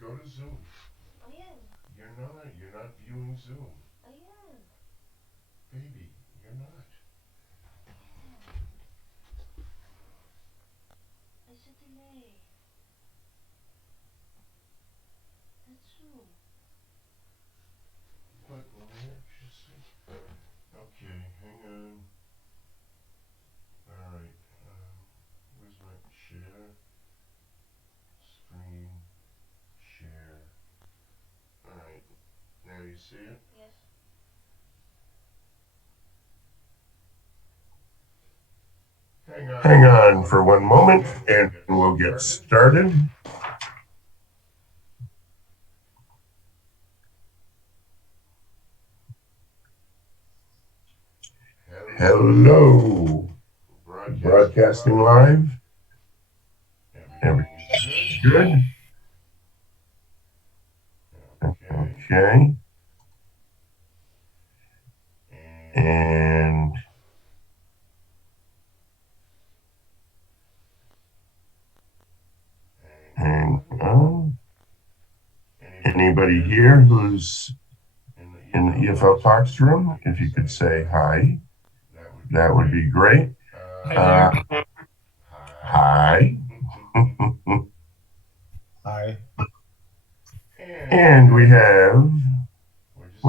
Go to Zoom. I am. You're not. You're not viewing Zoom. I am. Baby, you're not. I am. I said delay. That's Zoom. But let me actually see. Okay, hang on. Alright, where's my share? Screen, share. Alright, now you see it? Yes. Hang on for one moment and we'll get started. Hello. Broadcasting live. Everything's good. Okay. And hang on. Anybody here who's in the EFL Talks room, if you could say hi, that would be great. Hi there. Hi. Hi. And we're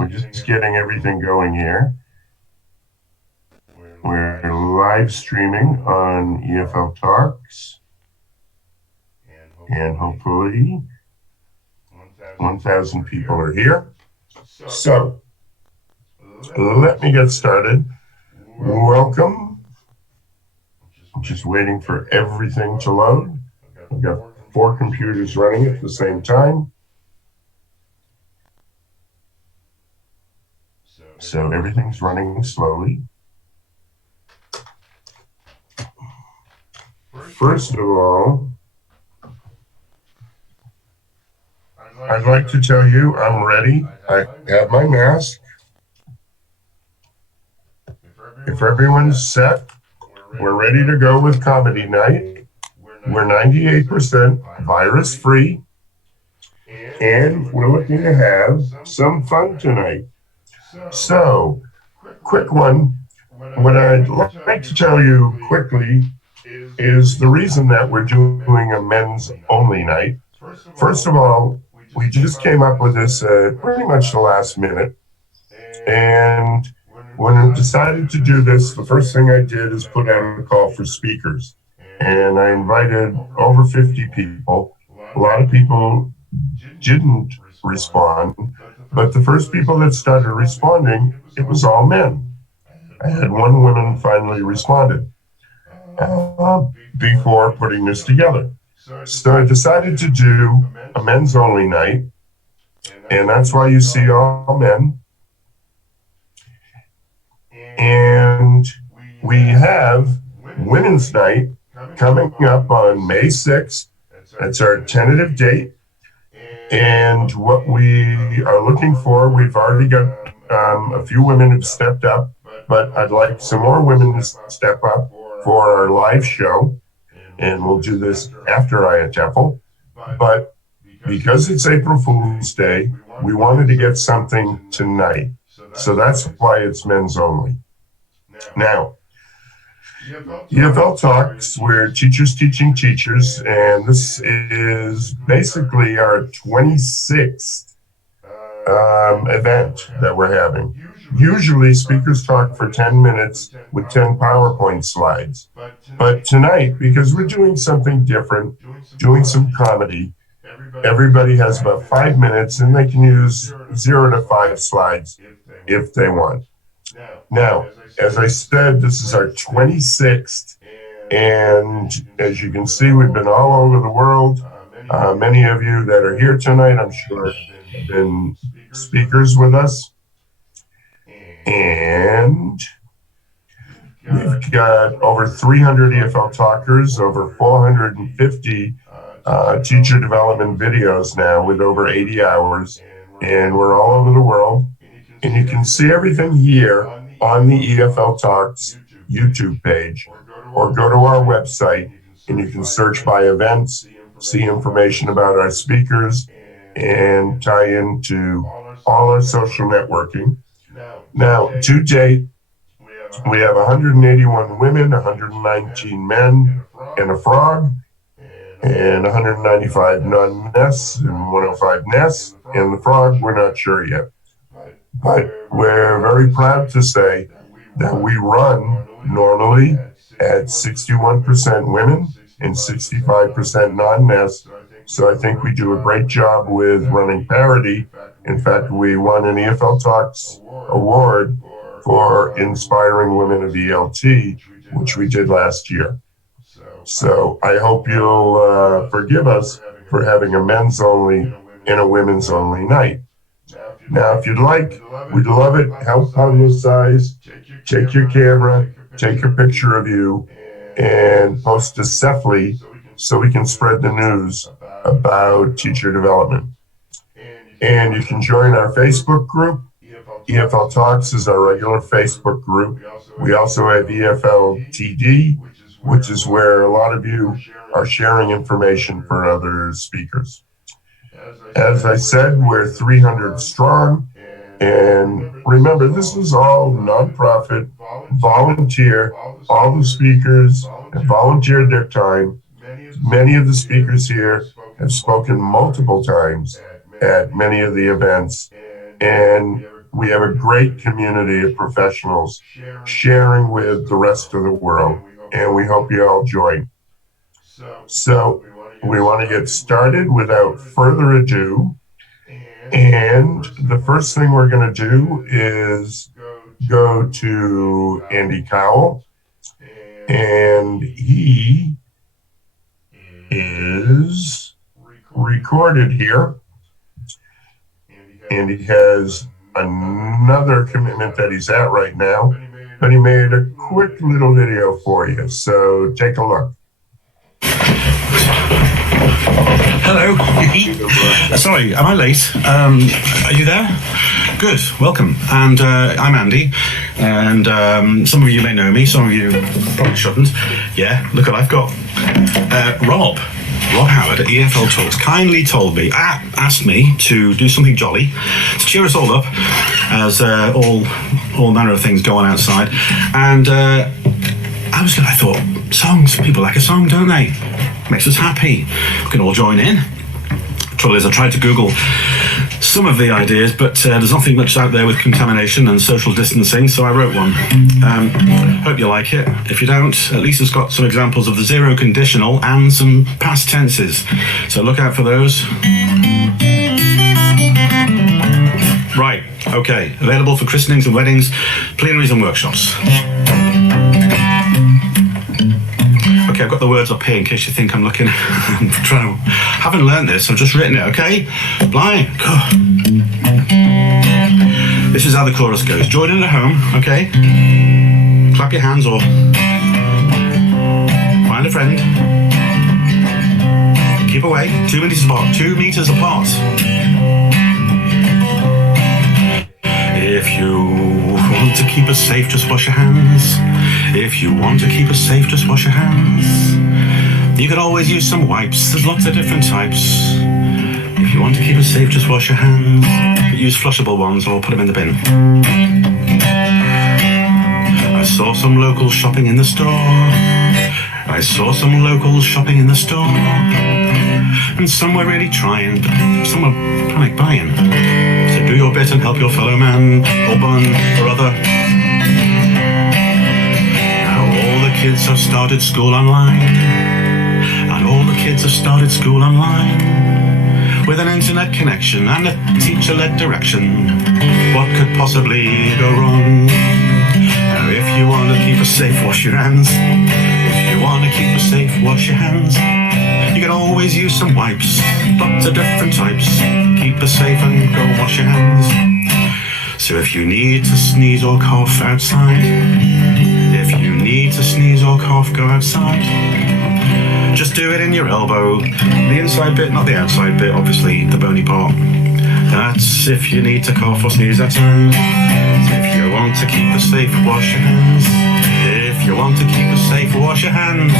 just getting everything going here. We're live streaming on EFL Talks, and hopefully 1,000 people are here. So, let me get started. Welcome. I'm just waiting for everything to load. I've got 4 computers running at the same time. So everything's running slowly. First of all, I'd like to tell you I'm ready. I have my mask. If everyone's set, we're ready to go with comedy night. We're 98% virus free, and we're looking to have some fun tonight. So, quick one. What I'd like to tell you quickly is the reason that we're doing a men's only night. First of all, we just came up with this pretty much the last minute. And when I decided to do this, the first thing I did is put out a call for speakers. And I invited over 50 people. A lot of people didn't respond, but the first people that started responding, it was all men. I had one woman finally responded before putting this together. So I decided to do a men's only night, and that's why you see all men. And we have Women's Night coming up on May 6th. That's our tentative date. And what we are looking for, we've already got a few women who've stepped up, but I'd like some more women to step up for our live show. And we'll do this after IATEFL. But because it's April Fool's Day, we wanted to get something tonight. So that's why it's men's only. Now, EFL Talks, we're teachers teaching teachers, and this is basically our 26th event that we're having. Usually, speakers talk for 10 minutes with 10 PowerPoint slides. But tonight, because we're doing something different, doing some comedy, everybody has about 5 minutes and they can use 0 to 5 slides if they want. Now, as I said, this is our 26th, and as you can see, we've been all over the world. Many of you that are here tonight, I'm sure, have been speakers with us. And we've got over 300 EFL talkers, over 450 teacher development videos now with over 80 hours, and we're all over the world. And you can see everything here on the EFL Talks YouTube page, or go to our website and you can search by events, see information about our speakers, and tie into all our social networking. Now, to date, we have 181 women, 119 men, and a frog, and 195 non-nests and 105 nests. And the frog, we're not sure yet. But we're very proud to say that we run normally at 61% women and 65% non-nest. So I think we do a great job with running parity. In fact, we won an EFLtalks award for inspiring women of ELT, which we did last year. So I hope you'll forgive us for having a men's only and a women's only night. Now, if you'd like, we'd love it. Help publicize. Take your camera, take a picture of you, and post to Cephly so we can spread the news about teacher development. And you can join our Facebook group. EFLtalks is our regular Facebook group. We also have EFLTD, which is where a lot of you are sharing information for other speakers. As I said, we're 300 strong. And remember, this is all nonprofit, volunteer. All the speakers have volunteered their time. Many of the speakers here have spoken multiple times at many of the events. And we have a great community of professionals sharing with the rest of the world. And we hope you all join. So we want to get started without further ado. And the first thing we're going to do is go to Andy Cowell. And he is recorded here. And he has another commitment that he's at right now. But he made a quick little video for you. So take a look. Hello. Sorry, am I late? Are you there? Good, welcome. And I'm Andy. And some of you may know me, some of you probably shouldn't. Yeah, look what I've got. Rob Howard at EFLtalks kindly asked me to do something jolly to cheer us all up as all manner of things go on outside. And I thought, songs, people like a song, don't they? Makes us happy. We can all join in. Trouble is, I tried to Google some of the ideas, but there's nothing much out there with contamination and social distancing, so I wrote one. Hope you like it. If you don't, at least it's got some examples of the zero conditional and some past tenses. So look out for those. Right, okay. Available for christenings and weddings, plenaries and workshops. Okay, I've got the words up here in case you think I'm looking. Haven't learned this, I've just written it, okay? Blind. This is how the chorus goes. Join in at home, okay? Clap your hands or find a friend. Keep away. 2 meters apart. 2 meters apart. If you want to keep us safe, just wash your hands. If you want to keep us safe, just wash your hands. You could always use some wipes. There's lots of different types. If you want to keep us safe, just wash your hands. Use flushable ones or put them in the bin. I saw some locals shopping in the store. I saw some locals shopping in the store. And some were really trying, but some were panic buying. So do your bit and help your fellow man, or one or other. Now all the kids have started school online. And all the kids have started school online. With an internet connection and a teacher-led direction. What could possibly go wrong? Now if you want to keep us safe, wash your hands. If you want to keep us safe, wash your hands. You can always use some wipes, lots of different types. Keep us safe and go wash your hands. So if you need to sneeze or cough outside, if you need to sneeze or cough, go outside. Just do it in your elbow, the inside bit, not the outside bit, obviously the bony part. That's if you need to cough or sneeze outside. So if you want to keep us safe, wash your hands. If you want to keep us safe, wash your hands.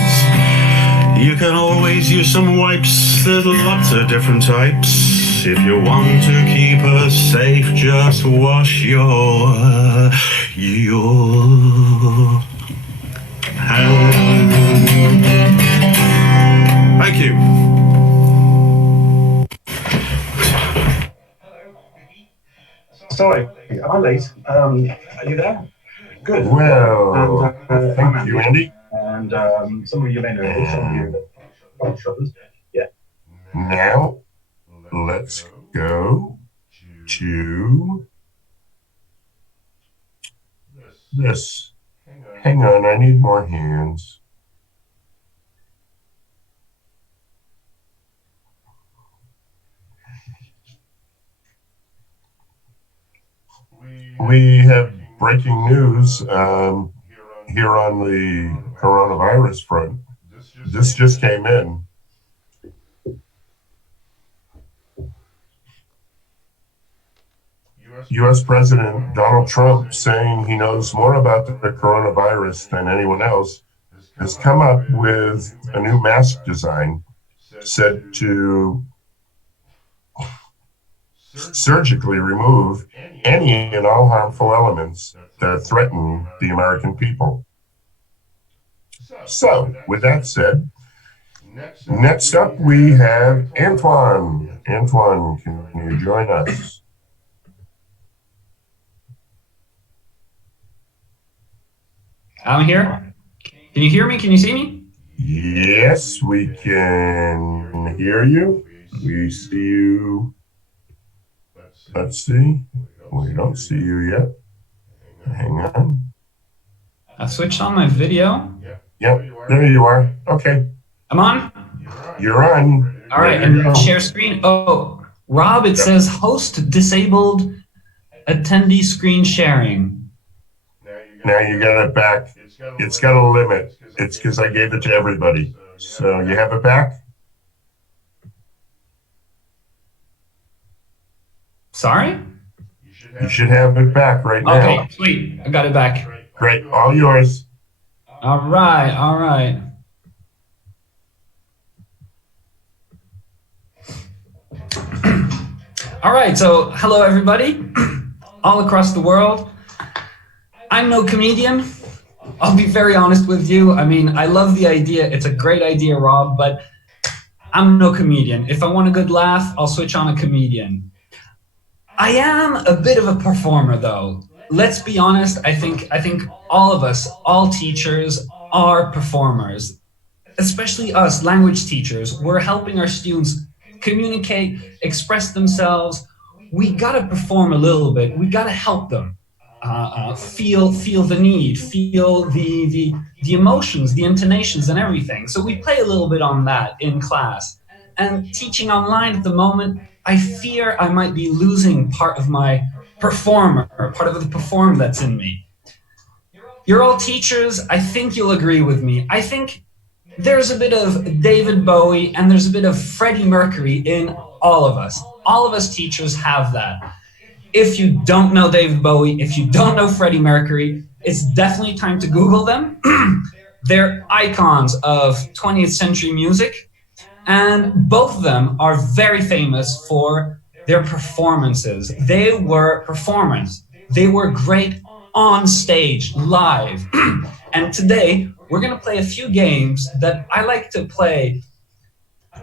You can always use some wipes, there's lots of different types. If you want to keep us safe, just wash your hands. Thank you. Sorry, am I late? Are you there? Good. Well, And thank you, Andy. And some of you may know me, some of you probably shouldn't. Yeah. Now, let's go to this. Hang on, I need more hands. We have breaking news here on the coronavirus front. This just came in. U.S. President Donald Trump, saying he knows more about the coronavirus than anyone else, has come up with a new mask design said to surgically remove any and all harmful elements that threaten the American people. So, with that said, next up we have Antoine. Antoine, can you join us? I'm here. Can you hear me? Can you see me? Yes, we can hear you. We see you. Let's see. We don't see you yet. Hang on. I switched on my video. Yep, there you are. Okay. I'm on? You're on. All right, and share screen. Oh, Rob, it says host disabled attendee screen sharing. Now you got it back. It's got a limit. It's because I gave it to everybody. So you have it back? Sorry? You should have it back right now. Okay, sweet. I got it back. Great. All yours. All right, all right. All right, so hello everybody, all across the world. I'm no comedian. I'll be very honest with you. I mean, I love the idea. It's a great idea, Rob, but I'm no comedian. If I want a good laugh, I'll switch on a comedian. I am a bit of a performer though. Let's be honest, I think all of us, all teachers are performers, especially us language teachers. We're helping our students communicate, express themselves. We gotta perform a little bit. We gotta help them feel the need, feel the emotions, the intonations and everything. So we play a little bit on that in class. And teaching online at the moment, I fear I might be losing part of my performer, part of the perform that's in me. You're all teachers. I think you'll agree with me. I think there's a bit of David Bowie and there's a bit of Freddie Mercury in all of us. All of us teachers have that. If you don't know David Bowie, if you don't know Freddie Mercury, it's definitely time to Google them. They're icons of 20th century music, and both of them are very famous for their performances. They were performers. They were great on stage, live. And today, we're gonna play a few games that I like to play.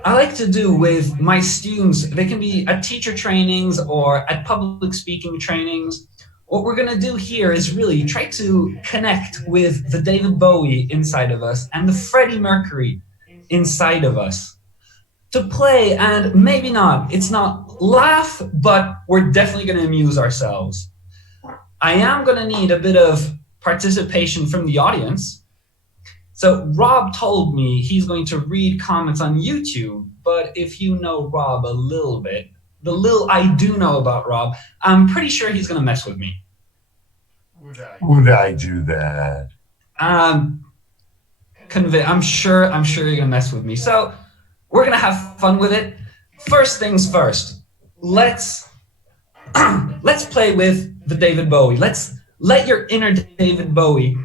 I like to do with my students. They can be at teacher trainings or at public speaking trainings. What we're gonna do here is really try to connect with the David Bowie inside of us and the Freddie Mercury inside of us. To play and maybe not, it's not laugh, but we're definitely gonna amuse ourselves. I am gonna need a bit of participation from the audience. So Rob told me he's going to read comments on YouTube, but if you know Rob a little bit, the little I do know about Rob, I'm pretty sure he's gonna mess with me. Would I do that? I'm sure you're gonna mess with me. So we're gonna have fun with it. First things first, let's play with the David Bowie. Let's let your inner David Bowie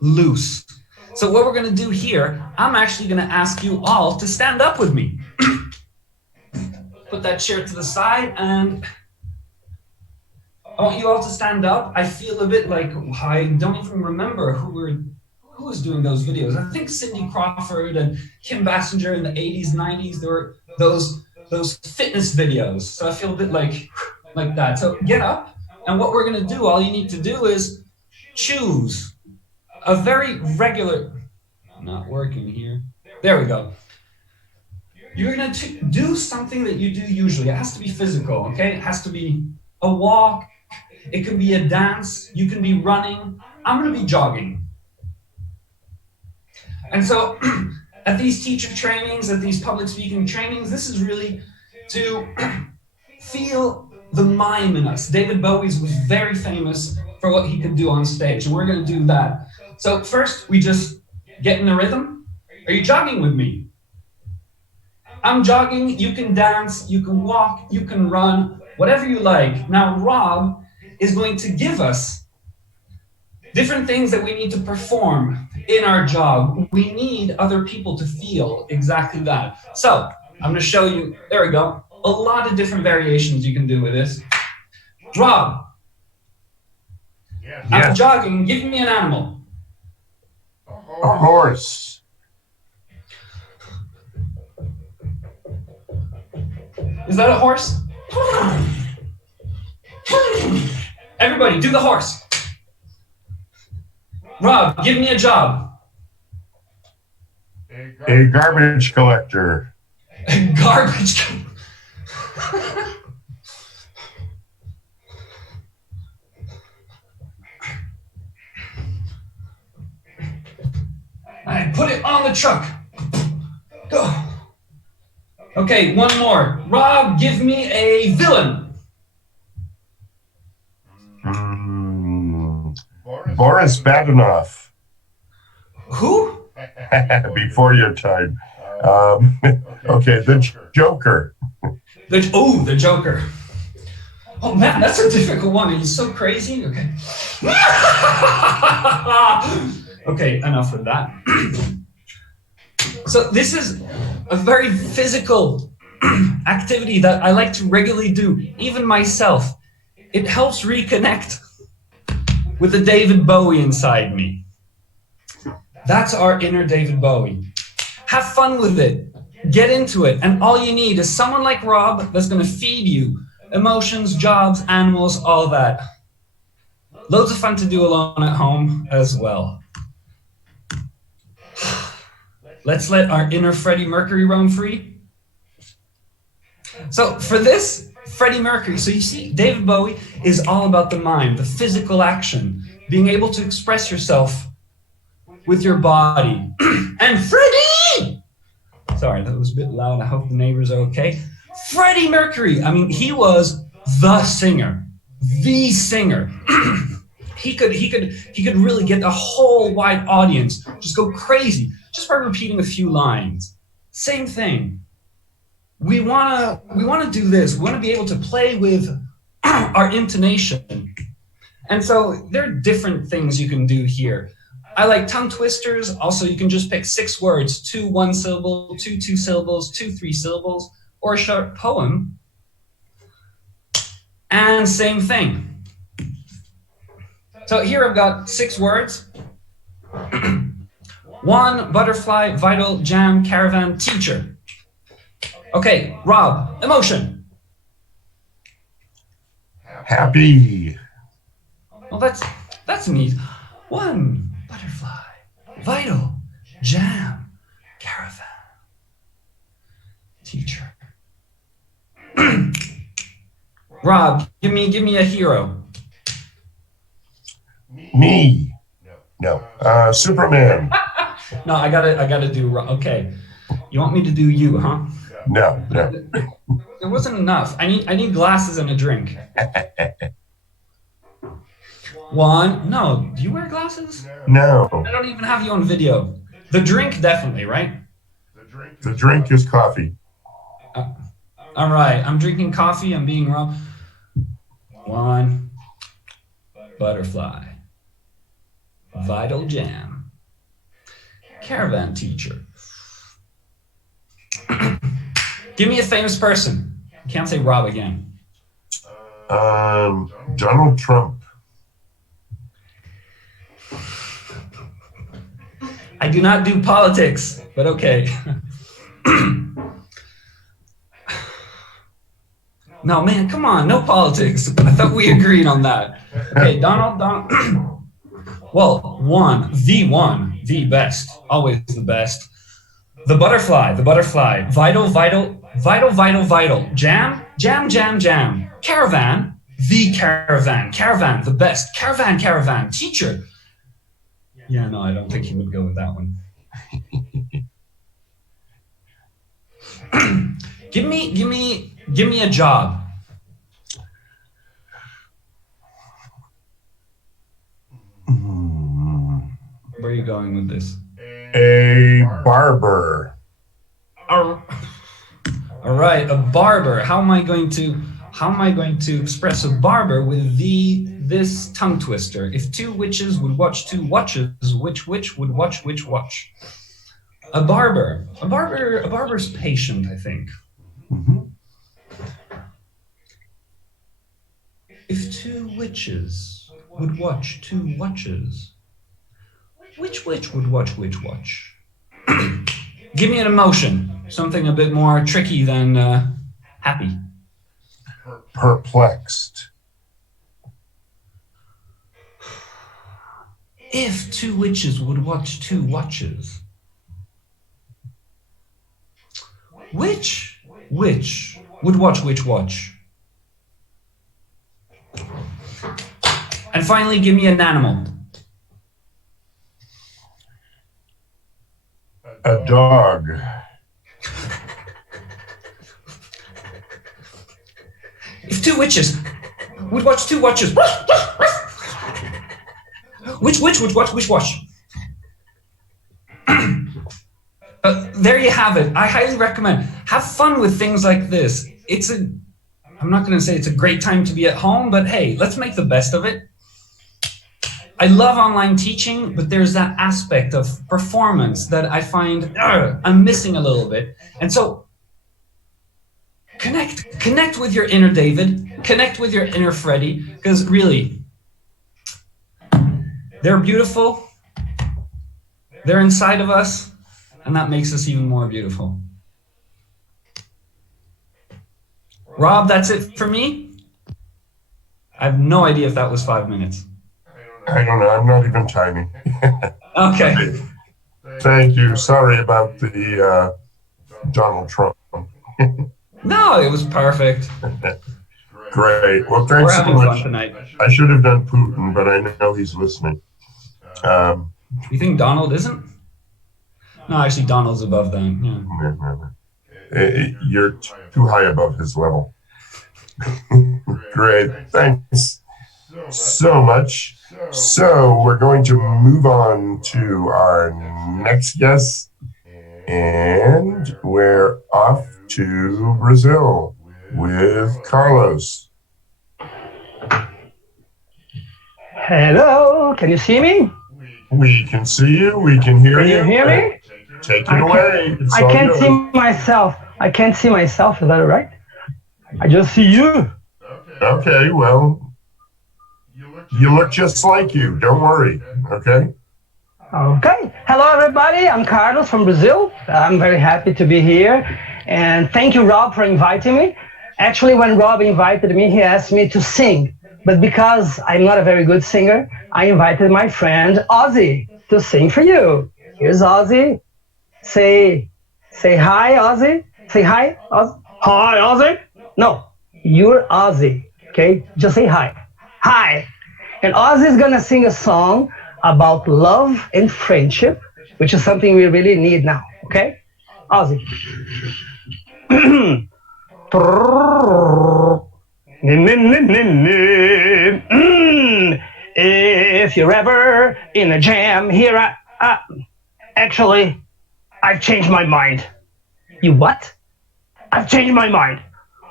loose. So what we're gonna do here, I'm actually gonna ask you all to stand up with me. put that chair to the side, and I want you all to stand up. I feel a bit like I don't even remember who was doing those videos. I think Cindy Crawford and Kim Basinger in the 80s, 90s, there were those fitness videos. So I feel a bit like that. So get up, and what we're gonna do, all you need to do is choose a very regular, not working here. There we go. You're gonna do something that you do usually. It has to be physical, okay? It has to be a walk. It can be a dance. You can be running. I'm gonna be jogging. And so at these teacher trainings, at these public speaking trainings, this is really to feel the mime in us. David Bowie was very famous for what he could do on stage, and we're gonna do that. So first, we just get in the rhythm. Are you jogging with me? I'm jogging, you can dance, you can walk, you can run, whatever you like. Now, Rob is going to give us different things that we need to perform in our jog. We need other people to feel exactly that. So, I'm gonna show you, there we go, a lot of different variations you can do with this. Rob, I'm jogging, give me an animal. A horse. Is that a horse? Everybody, do the horse. Rob, give me a job. A garbage collector. A garbage. I put it on the truck. Go. Okay, one more. Rob, give me a villain. Boris Badenoff. Who? Before your time. Okay, the Joker. The Joker. Oh man, that's a difficult one. He's so crazy. Okay. Okay, enough of that. So this is a very physical activity that I like to regularly do, even myself. It helps reconnect with the David Bowie inside me. That's our inner David Bowie. Have fun with it. Get into it. And all you need is someone like Rob that's going to feed you emotions, jobs, animals, all that. Loads of fun to do alone at home as well. Let's let our inner Freddie Mercury roam free. So for this, Freddie Mercury, so you see, David Bowie is all about the mind, the physical action, being able to express yourself with your body. And Freddie! Sorry, that was a bit loud. I hope the neighbors are okay. Freddie Mercury, I mean, he was the singer. He could really get a whole wide audience, just go crazy, just by repeating a few lines. Same thing. We wanna do this. We wanna be able to play with our intonation. And so there are different things you can do here. I like tongue twisters. Also, you can just pick 6 words, 2 one-syllable, 2 two-syllables, 2 three-syllables, or a short poem. And same thing. So here I've got 6 words. 1, butterfly, vital, jam, caravan, teacher. Okay, Rob, emotion. Happy. Well, that's neat. 1, butterfly, vital, jam, caravan, teacher. Rob, give me a hero. Me. No. Superman. No, I gotta do. Okay, you want me to do you, huh? No. There wasn't enough. I need glasses and a drink. 1. No, do you wear glasses? No. I don't even have you on video. The drink, definitely, right? The drink is coffee. All right, I'm drinking coffee. I'm being wrong. 1, butterfly, vital jam, caravan teacher. Give me a famous person. You can't say Rob again. Donald Trump. I do not do politics, but okay. No, man, come on, no politics. I thought we agreed on that. Okay, Donald. Well, the best, always the best. The butterfly. Vital. Jam. Caravan. The caravan, the best. Caravan. Teacher. Yeah, no, I don't think he would go with that one. Give me a job. Where are you going with this? A barber. All right, a barber. How am I going to express a barber with this tongue twister? If two witches would watch two watches, which witch would watch which watch? A barber's patient, I think. Mm-hmm. If two witches would watch two watches, which witch would watch which watch? Give me an emotion, something a bit more tricky than happy. Perplexed. If two witches would watch two watches, which witch would watch which watch? And finally, give me an animal. A dog. If two witches would watch two watches, which witch would watch which watch? There you have it. I highly recommend. Have fun with things like this. I'm not going to say it's a great time to be at home, but hey, let's make the best of it. I love online teaching, but there's that aspect of performance that I find I'm missing a little bit. And so connect with your inner David, connect with your inner Freddie, because really, they're beautiful. They're inside of us, and that makes us even more beautiful. Rob, that's it for me. I have no idea if that was 5 minutes. I don't know. I'm not even tiny. Okay. Thank you. Sorry about the Donald Trump. No, it was perfect. Great. Well, We're thanks so having fun much. tonight. I should have done Putin, but I know he's listening. You think Donald isn't? No, actually, Donald's above them. Yeah. You're too high above his level. Great. Thanks so much. So we're going to move on to our next guest, and we're off to Brazil with Carlos. Hello, can you see me? We can see you. We can hear you. Can you hear me? Take it away. I can't see myself. I can't see myself. Is that all right? I just see you. Okay, well, you look just like you. Don't worry, okay? Okay. Hello, everybody. I'm Carlos from Brazil. I'm very happy to be here. And thank you, Rob, for inviting me. Actually, when Rob invited me, he asked me to sing. But because I'm not a very good singer, I invited my friend, Ozzy, to sing for you. Here's Ozzy. Say hi, Ozzy. Say hi, Ozzy. Hi, Ozzy. No, you're Ozzy, okay? Just say hi. Hi. And Ozzy is gonna sing a song about love and friendship, which is something we really need now, okay? Ozzy. If you're ever in a jam, here actually, I've changed my mind. You what? I've changed my mind.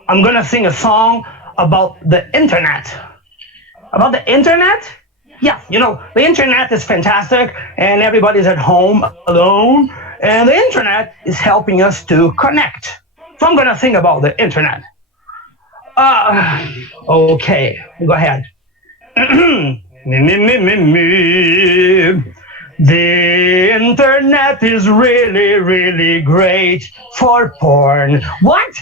I'm gonna sing a song about the internet. About the internet? Yeah, you know, the internet is fantastic and everybody's at home alone and the internet is helping us to connect. So I'm gonna sing about the internet. Okay, go ahead. The internet is really, really great for porn. What?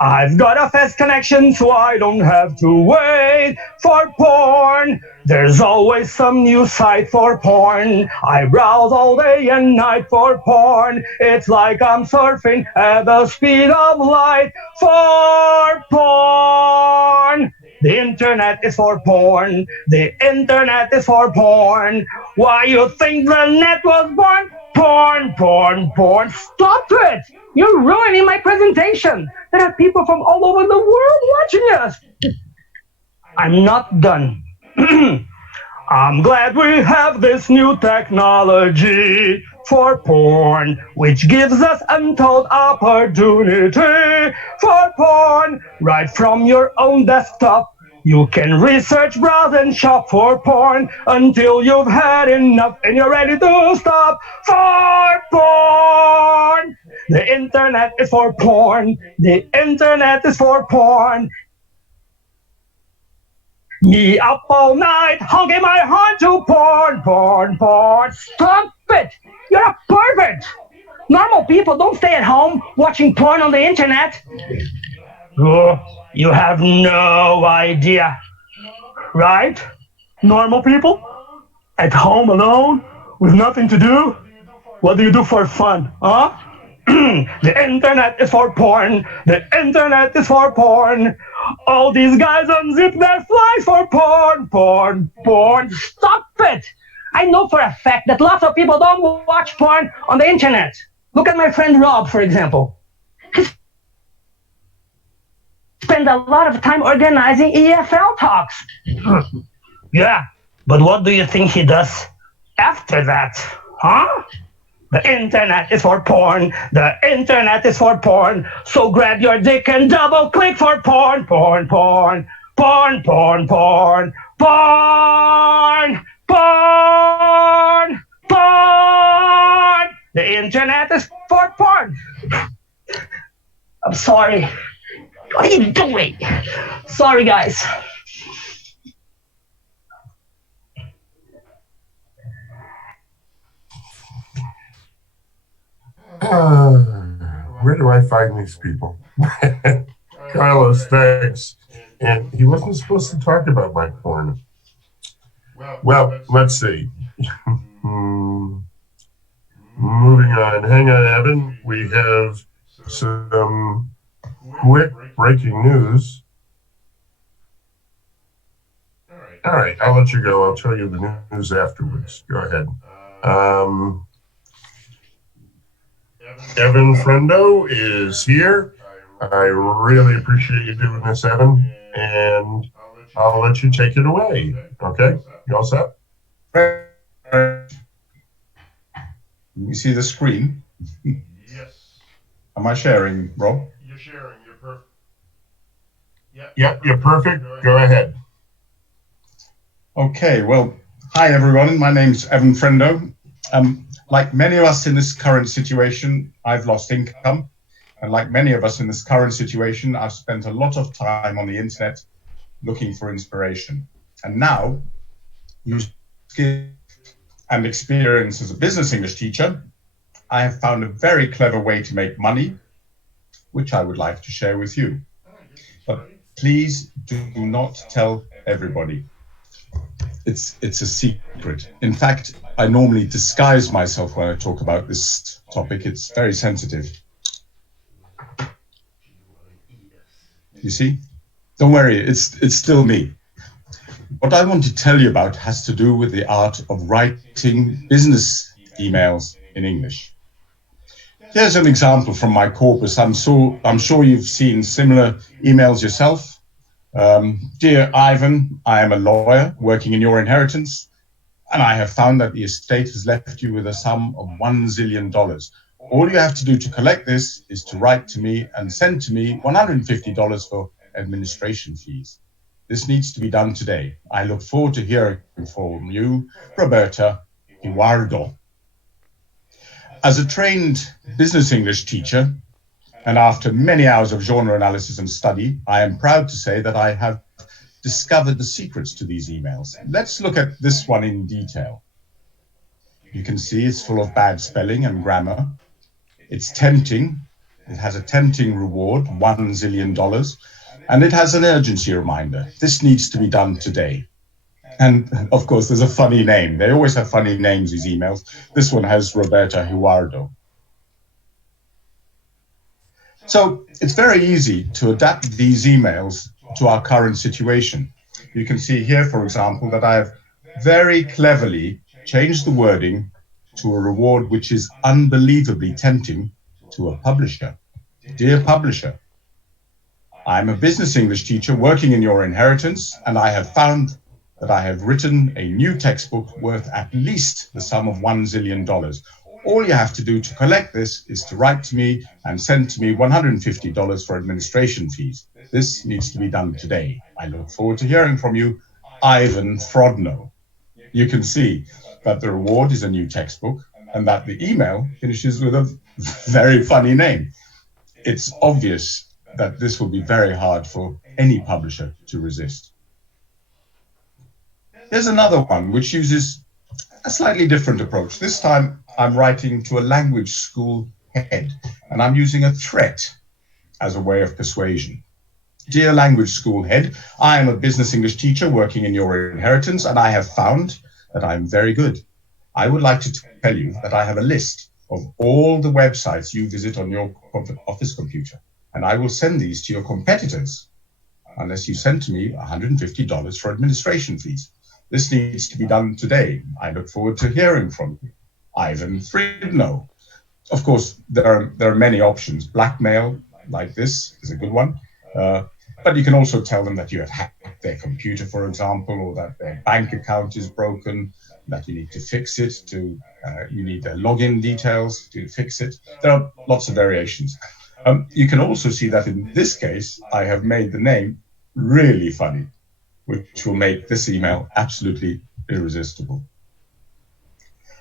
I've got a fast connection, so I don't have to wait for porn. There's always some new site for porn. I browse all day and night for porn. It's like I'm surfing at the speed of light for porn. The internet is for porn. The internet is for porn. Why you think the net was born? Porn, porn, porn. Stop it! You're ruining my presentation. There are people from all over the world watching us. I'm not done. I'm glad we have this new technology for porn, which gives us untold opportunity for porn. Right from your own desktop, you can research, browse, and shop for porn until you've had enough and you're ready to stop for porn. The internet is for porn. The internet is for porn. Me up all night, honking my horn to porn, porn, porn. Stop it! You're a pervert! Normal people don't stay at home watching porn on the internet. Oh, you have no idea, right? Normal people? At home alone? With nothing to do? What do you do for fun, huh? The internet is for porn. The internet is for porn. All these guys unzip their flies for porn, porn, porn. Stop it! I know for a fact that lots of people don't watch porn on the internet. Look at my friend Rob, for example. He spends a lot of time organizing EFLtalks. Yeah, but what do you think he does after that, huh? The internet is for porn. The internet is for porn. So grab your dick and double click for porn, porn, porn, porn, porn, porn, porn, porn, porn. The internet is for porn. I'm sorry. What are you doing? Sorry, guys. Where do I find these people? Carlos, thanks. And he wasn't supposed to talk about my porn. Well, let's see. Moving on. Hang on, Evan. We have some quick breaking news. All right, I'll let you go. I'll tell you the news afterwards. Go ahead. Evan Friendo is here. I really appreciate you doing this, Evan, and I'll let you take it away. Okay? You all set? You see the screen? Yes. Am I sharing, Rob? You're sharing. You're perfect. Yep, you're perfect. Go ahead. Okay, well, hi everyone. My name's Evan Friendo. Like many of us in this current situation, I've lost income. And like many of us in this current situation, I've spent a lot of time on the internet looking for inspiration. And now, using skill and experience as a business English teacher, I have found a very clever way to make money, which I would like to share with you. But please do not tell everybody. It's a secret. In fact, I normally disguise myself when I talk about this topic. It's very sensitive. You see? Don't worry, it's still me. What I want to tell you about has to do with the art of writing business emails in English. Here's an example from my corpus. I'm sure you've seen similar emails yourself. Dear Ivan, I am a lawyer working in your inheritance, and I have found that the estate has left you with a sum of $1 zillion. All you have to do to collect this is to write to me and send to me $150 for administration fees. This needs to be done today. I look forward to hearing from you, Roberta Eduardo. As a trained business English teacher, And after many hours of genre analysis and study, I am proud to say that I have discovered the secrets to these emails. Let's look at this one in detail. You can see it's full of bad spelling and grammar. It's tempting. It has a tempting reward, $1 zillion, and it has an urgency reminder. This needs to be done today. And of course, there's a funny name. They always have funny names, these emails. This one has Roberta Huardo. So it's very easy to adapt these emails to our current situation. You can see here, for example, that I have very cleverly changed the wording to a reward which is unbelievably tempting to a publisher. Dear publisher, I'm a business English teacher working in your inheritance, and I have found that I have written a new textbook worth at least the sum of $1 zillion. All you have to do to collect this is to write to me and send to me $150 for administration fees. This needs to be done today. I look forward to hearing from you, Ivan Frodno. You can see that the reward is a new textbook and that the email finishes with a very funny name. It's obvious that this will be very hard for any publisher to resist. Here's another one which uses a slightly different approach. This time I'm writing to a language school head, and I'm using a threat as a way of persuasion. Dear language school head, I am a business English teacher working in your inheritance, and I have found that I'm very good. I would like to tell you that I have a list of all the websites you visit on your office computer, and I will send these to your competitors unless you send to me $150 for administration fees. This needs to be done today. I look forward to hearing from you. Ivan Fridno. Of course, there are many options. Blackmail, like this, is a good one. But you can also tell them that you have hacked their computer, for example, or that their bank account is broken, that you need to fix it, you need their login details to fix it. There are lots of variations. You can also see that in this case, I have made the name really funny, which will make this email absolutely irresistible.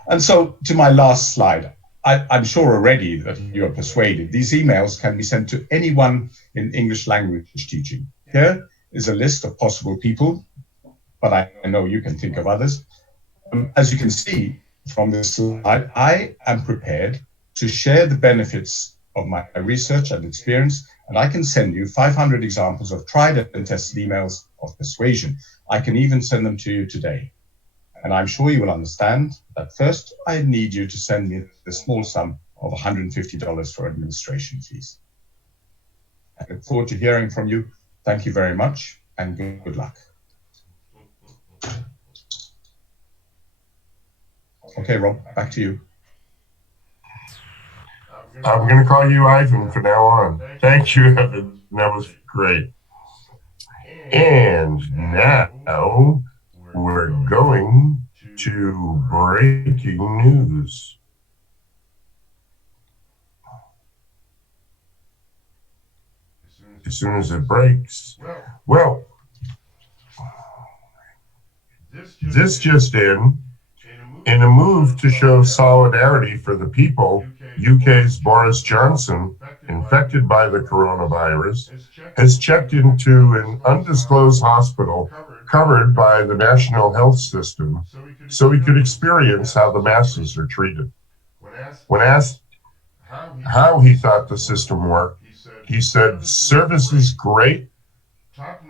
And so to my last slide, I'm sure already that you are persuaded. These emails can be sent to anyone in English language teaching. Here is a list of possible people, but I know you can think of others. As you can see from this slide, I am prepared to share the benefits of my research and experience, and I can send you 500 examples of tried and tested emails of persuasion. I can even send them to you today. And I'm sure you will understand that first I need you to send me the small sum of $150 for administration fees. I look forward to hearing from you. Thank you very much, and good luck. Okay, Rob, back to you. I'm going to call you Ivan from now on. Thank you, Evan. That was great. And now we're going to breaking news. As soon as it breaks. Well, this just in a move to show solidarity for the people, UK's Boris Johnson, infected by the coronavirus, has checked into an undisclosed hospital covered by the National Health System so he could experience how the masses are treated. When asked how he thought the system worked, he said, "Service is great,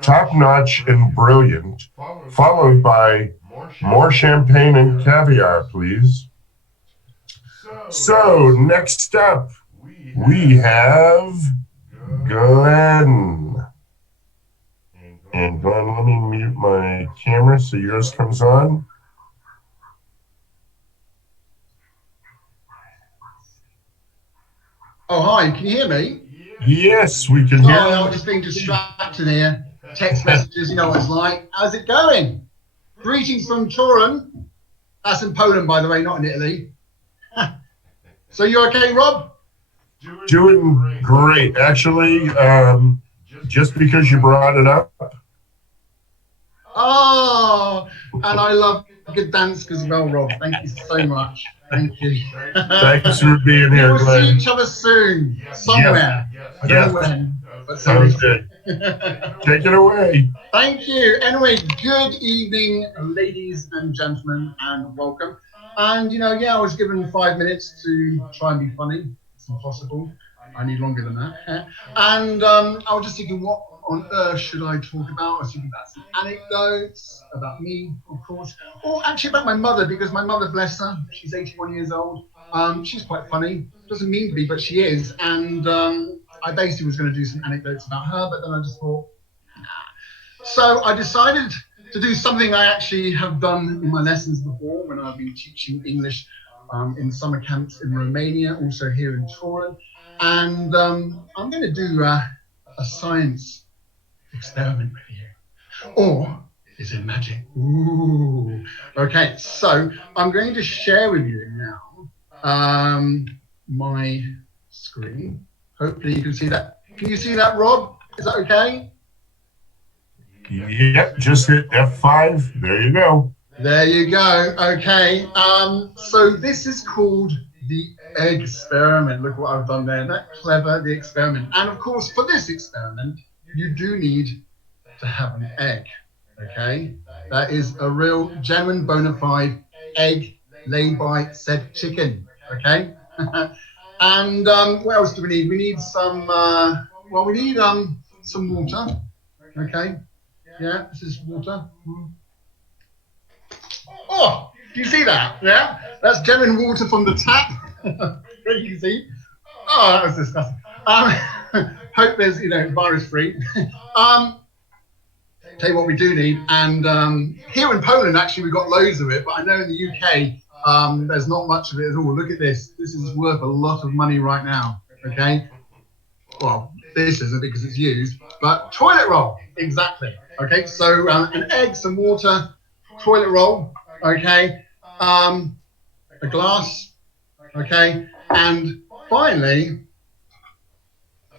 top-notch and brilliant, followed by more champagne and caviar, please." So next up, we have Glenn. And Glenn, let me mute my camera so yours comes on. Oh, hi, can you hear me? Yes, we can hear Oh, you. I've just been distracted here. Text messages, you know what it's like. How's it going? Greetings from Turin. That's in Poland, by the way, not in Italy. So you okay, Rob? Doing great. Actually, just because you brought it up. Oh, and I love good dance as well, Rob. Thank you so much. Thank you. Thanks for being here, We'll see Glenn. each other soon, somewhere. I don't know when, but Sounds soon. good. Take it away. Thank you. Anyway, good evening, ladies and gentlemen, and welcome. And I was given 5 minutes to try and be funny. It's impossible. I need longer than that. And I was just thinking, what on earth should I talk about? I was thinking about some anecdotes about me, of course, or actually about my mother, because my mother, bless her, she's 81 years old. She's quite funny. Doesn't mean to be, but she is. And I basically was going to do some anecdotes about her, but then I just thought, so I decided to do something I actually have done in my lessons before when I've been teaching English in summer camps in Romania, also here in Turin. And I'm going to do a science experiment with you. Or is it magic? Ooh. Okay, so I'm going to share with you now my screen. Hopefully you can see that. Can you see that, Rob? Is that okay? Yep, just hit F5. There you go. There you go. Okay. So this is called the egg experiment. Look what I've done there. Isn't that clever? The experiment. And of course, for this experiment, you do need to have an egg. Okay. That is a real, genuine, bona fide egg laid by said chicken. Okay. And what else do we need? We need some. We need some water. Okay. Yeah, this is water. Oh, do you see that? Yeah, that's genuine water from the tap. Very easy. Oh, that was disgusting. Hope there's, virus free. Tell you what we do need, and here in Poland, actually, we've got loads of it, but I know in the UK, there's not much of it at all. Look at this. This is worth a lot of money right now. Okay. Well, this isn't because it's used, but toilet roll, exactly. Okay, so an egg, some water, toilet roll, okay, a glass, okay, and finally,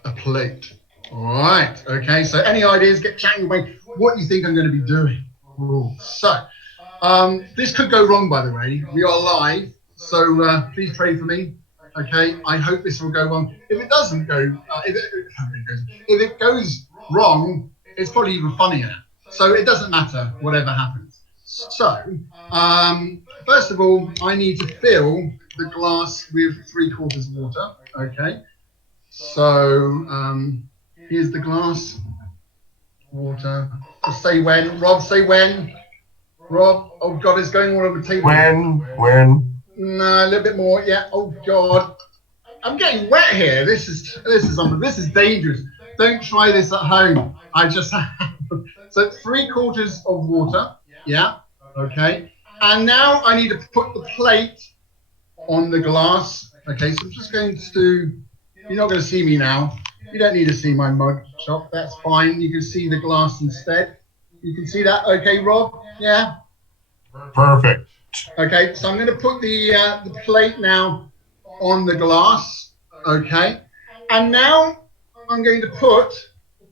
a plate. All right, okay, so any ideas, get chatting away. What do you think I'm going to be doing? Ooh. So, this could go wrong, by the way. We are live, so please pray for me. Okay, I hope this will go wrong. If it doesn't go, if it goes wrong, it's probably even funnier. So it doesn't matter, whatever happens. So, first of all, I need to fill the glass with 3/4 water. Okay. So, here's the glass. Water. Just say when. Rob, say when. Rob, oh God, it's going all over the table. When? No, a little bit more. Yeah. Oh God, I'm getting wet here. This is dangerous. Don't try this at home. So 3/4 of water. Yeah. Okay. And now I need to put the plate on the glass. Okay. So I'm just going to. You're not going to see me now. You don't need to see my mug shop. That's fine. You can see the glass instead. You can see that. Okay, Rob. Yeah. Perfect. Okay, so I'm going to put the plate now on the glass, okay? And now I'm going to put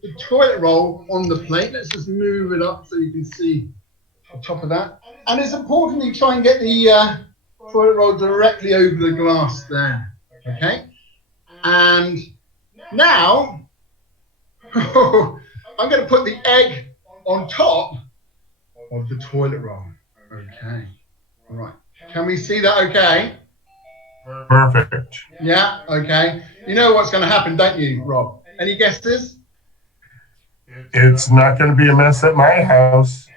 the toilet roll on the plate. Let's just move it up so you can see the top of that. And it's important you try and get the toilet roll directly over the glass there, okay? And now I'm going to put the egg on top of the toilet roll, okay? All right. Can we see that okay? Perfect. Yeah, okay. You know what's going to happen, don't you, Rob? Any guesses? It's not going to be a mess at my house.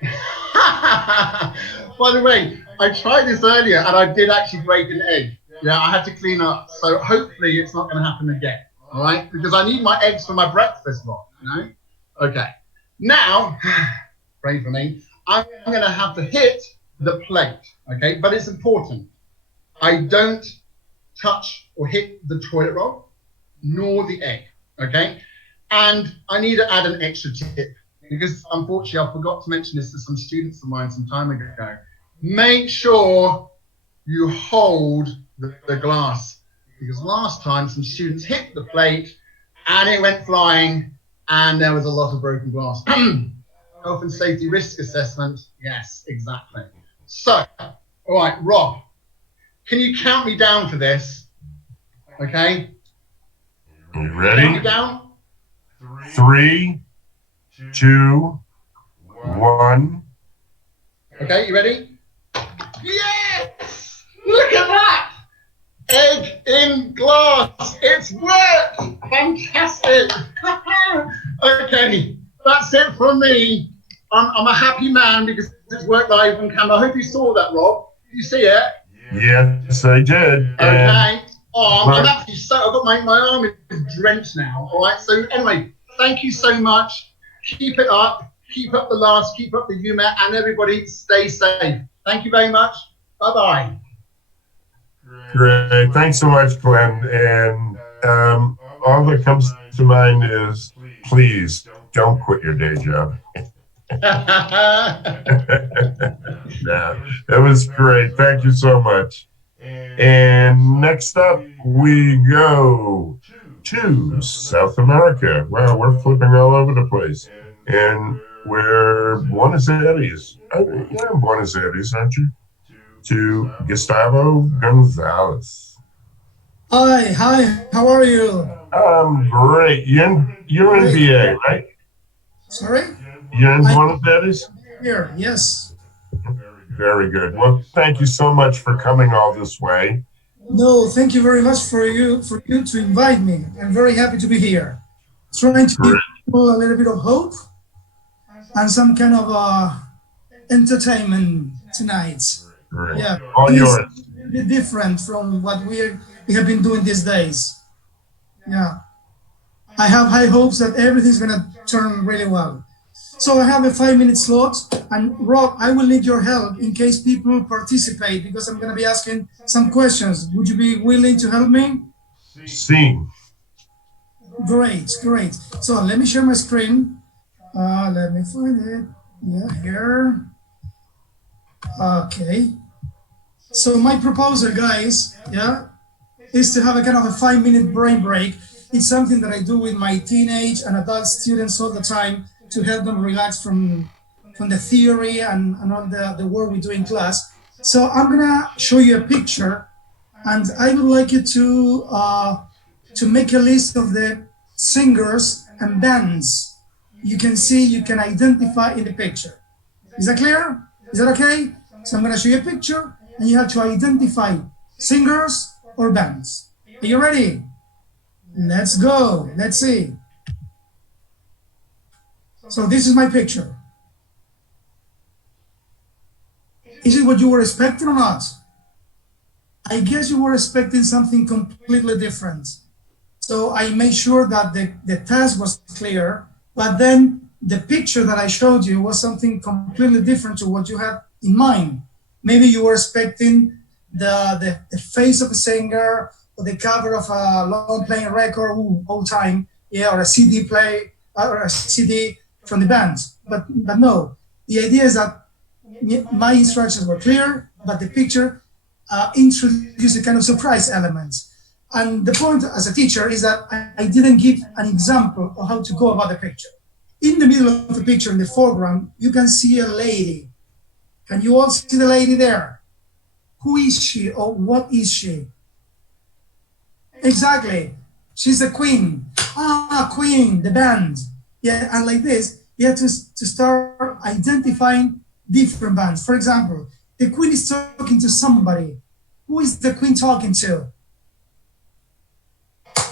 By the way, I tried this earlier and I did actually break an egg. Yeah, I had to clean up. So hopefully it's not going to happen again. All right? Because I need my eggs for my breakfast, Rob. Okay. Now, pray for me. I'm going to have to hit the plate. Okay? But it's important. I don't touch or hit the toilet roll nor the egg. Okay? And I need to add an extra tip because unfortunately I forgot to mention this to some students of mine some time ago. Make sure you hold the glass because last time some students hit the plate and it went flying and there was a lot of broken glass. Health and safety risk assessment. Yes, exactly. So, all right, Rob, can you count me down for this? Okay. You Count me ready? down. 3, 2, 1. Okay, you ready? Yes! Look at that! Egg in glass. It's worked. Fantastic. Okay, that's it from me. I'm a happy man because it's worked live on camera. I hope you saw that, Rob. Did you see it? Yes, I did. Okay. Oh, I'm actually so, I've got my arm is drenched now. All right. So anyway, thank you so much. Keep it up. Keep up the laughs. Keep up the humor. And everybody stay safe. Thank you very much. Bye-bye. Great. Thanks so much, Glenn. And all that comes to mind is, please don't quit your day job. Yeah, that was great. Thank you so much. And next up, we go to South America. Wow, we're flipping all over the place. And we're Buenos Aires. You're in Buenos Aires, aren't you? To Gustavo Gonzalez. Hi, how are you? I'm great. You're in VA, right? Sorry? You're in Buenos Aires? Here, yes. Very good. Well, thank you so much for coming all this way. No, thank you very much for you to invite me. I'm very happy to be here. Trying to give people a little bit of hope and some kind of entertainment tonight. Great. Yeah, All yours. a bit different from what we have been doing these days. Yeah, I have high hopes that everything's gonna turn really well. So I have a 5-minute slot, and Rob, I will need your help in case people participate because I'm gonna be asking some questions. Would you be willing to help me? Scene. Great. So let me share my screen. Let me find it. Yeah, here. Okay. So my proposal, guys, yeah, is to have a kind of a 5-minute brain break. It's something that I do with my teenage and adult students all the time to help them relax from the theory and all the work we do in class. So I'm gonna show you a picture, and I would like you to make a list of the singers and bands you can identify in the picture. Is that clear? Is that okay? So I'm gonna show you a picture, and you have to identify singers or bands. Are you ready? Let's go. Let's see. So this is my picture. Is it what you were expecting or not? I guess you were expecting something completely different. So I made sure that the task was clear, but then the picture that I showed you was something completely different to what you had in mind. Maybe you were expecting the face of a singer or the cover of a long playing record, old time, yeah, or a CD play or a CD from the band. But no, the idea is that my instructions were clear, but the picture introduced a kind of surprise element. And the point as a teacher is that I didn't give an example of how to go about the picture. In the middle of the picture, in the foreground, you can see a lady. Can you all see the lady there? Who is she or what is she? Exactly. She's a queen. Queen, the band. Yeah, and like this, you have to start identifying different bands. For example, the queen is talking to somebody. Who is the queen talking to?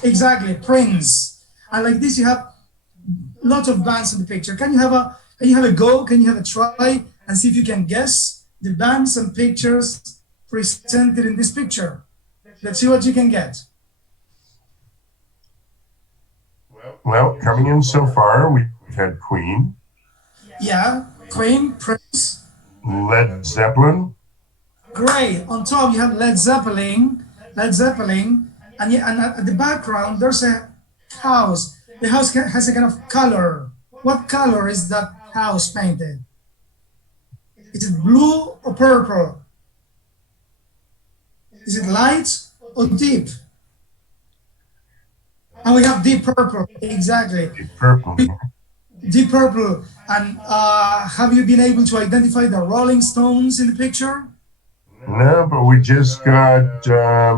Exactly, Prince. And like this, you have lots of bands in the picture. Can you have a go? Can you have a try and see if you can guess the bands and pictures presented in this picture? Let's see what you can get. Well, coming in so far, we've had Queen. Yeah, Queen, Prince. Led Zeppelin. Great. On top, you have Led Zeppelin, and at the background, there's a house. The house has a kind of color. What color is that house painted? Is it blue or purple? Is it light or deep? And we have deep purple. Exactly. Deep purple. Deep Purple. And have you been able to identify the Rolling Stones in the picture? No, but we just got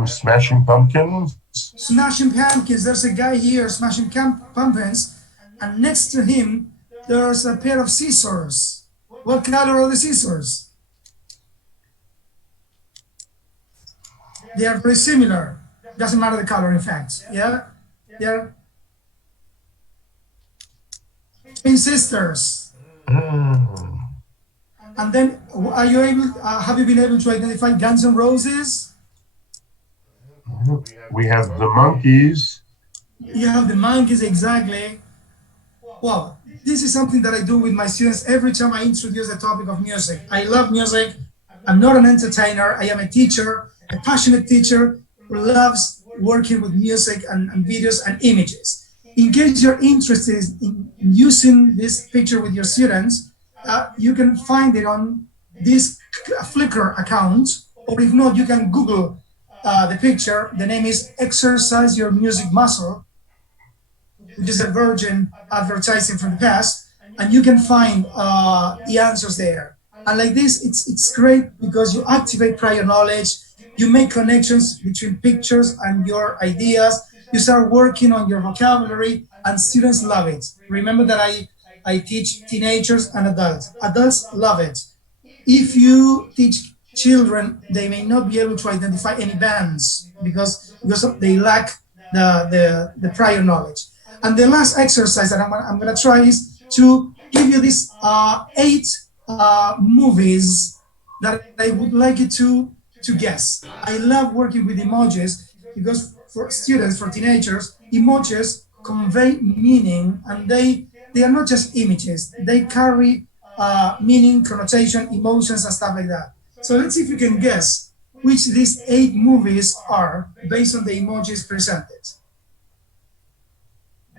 Smashing Pumpkins. Smashing Pumpkins. There's a guy here smashing pumpkins, and next to him there's a pair of scissors. What color are the scissors? They are very similar. Doesn't matter the color, in fact. Yeah, they're twin sisters. Mm. And then, are you able? Have you been able to identify Guns N' Roses? We have the Monkeys. You have the Monkeys, exactly. Well, this is something that I do with my students every time I introduce the topic of music. I love music. I'm not an entertainer. I am a teacher, a passionate teacher who loves working with music and videos and images. In case you're interested in using this picture with your students, you can find it on this Flickr account, or if not, you can Google the picture. The name is Exercise Your Music Muscle, which is a virgin advertising from the past, and you can find the answers there. And like this, it's great because you activate prior knowledge, you make connections between pictures and your ideas, you start working on your vocabulary, and students love it. Remember that I teach teenagers and adults. Adults love it. If you teach children, they may not be able to identify any bands because they lack the prior knowledge. And the last exercise that I'm going to try is to give you these 8 movies that I would like you to guess. I love working with emojis because for students, for teenagers, emojis convey meaning, and they are not just images. They carry meaning, connotation, emotions, and stuff like that. So let's see if you can guess which these 8 movies are based on the emojis presented.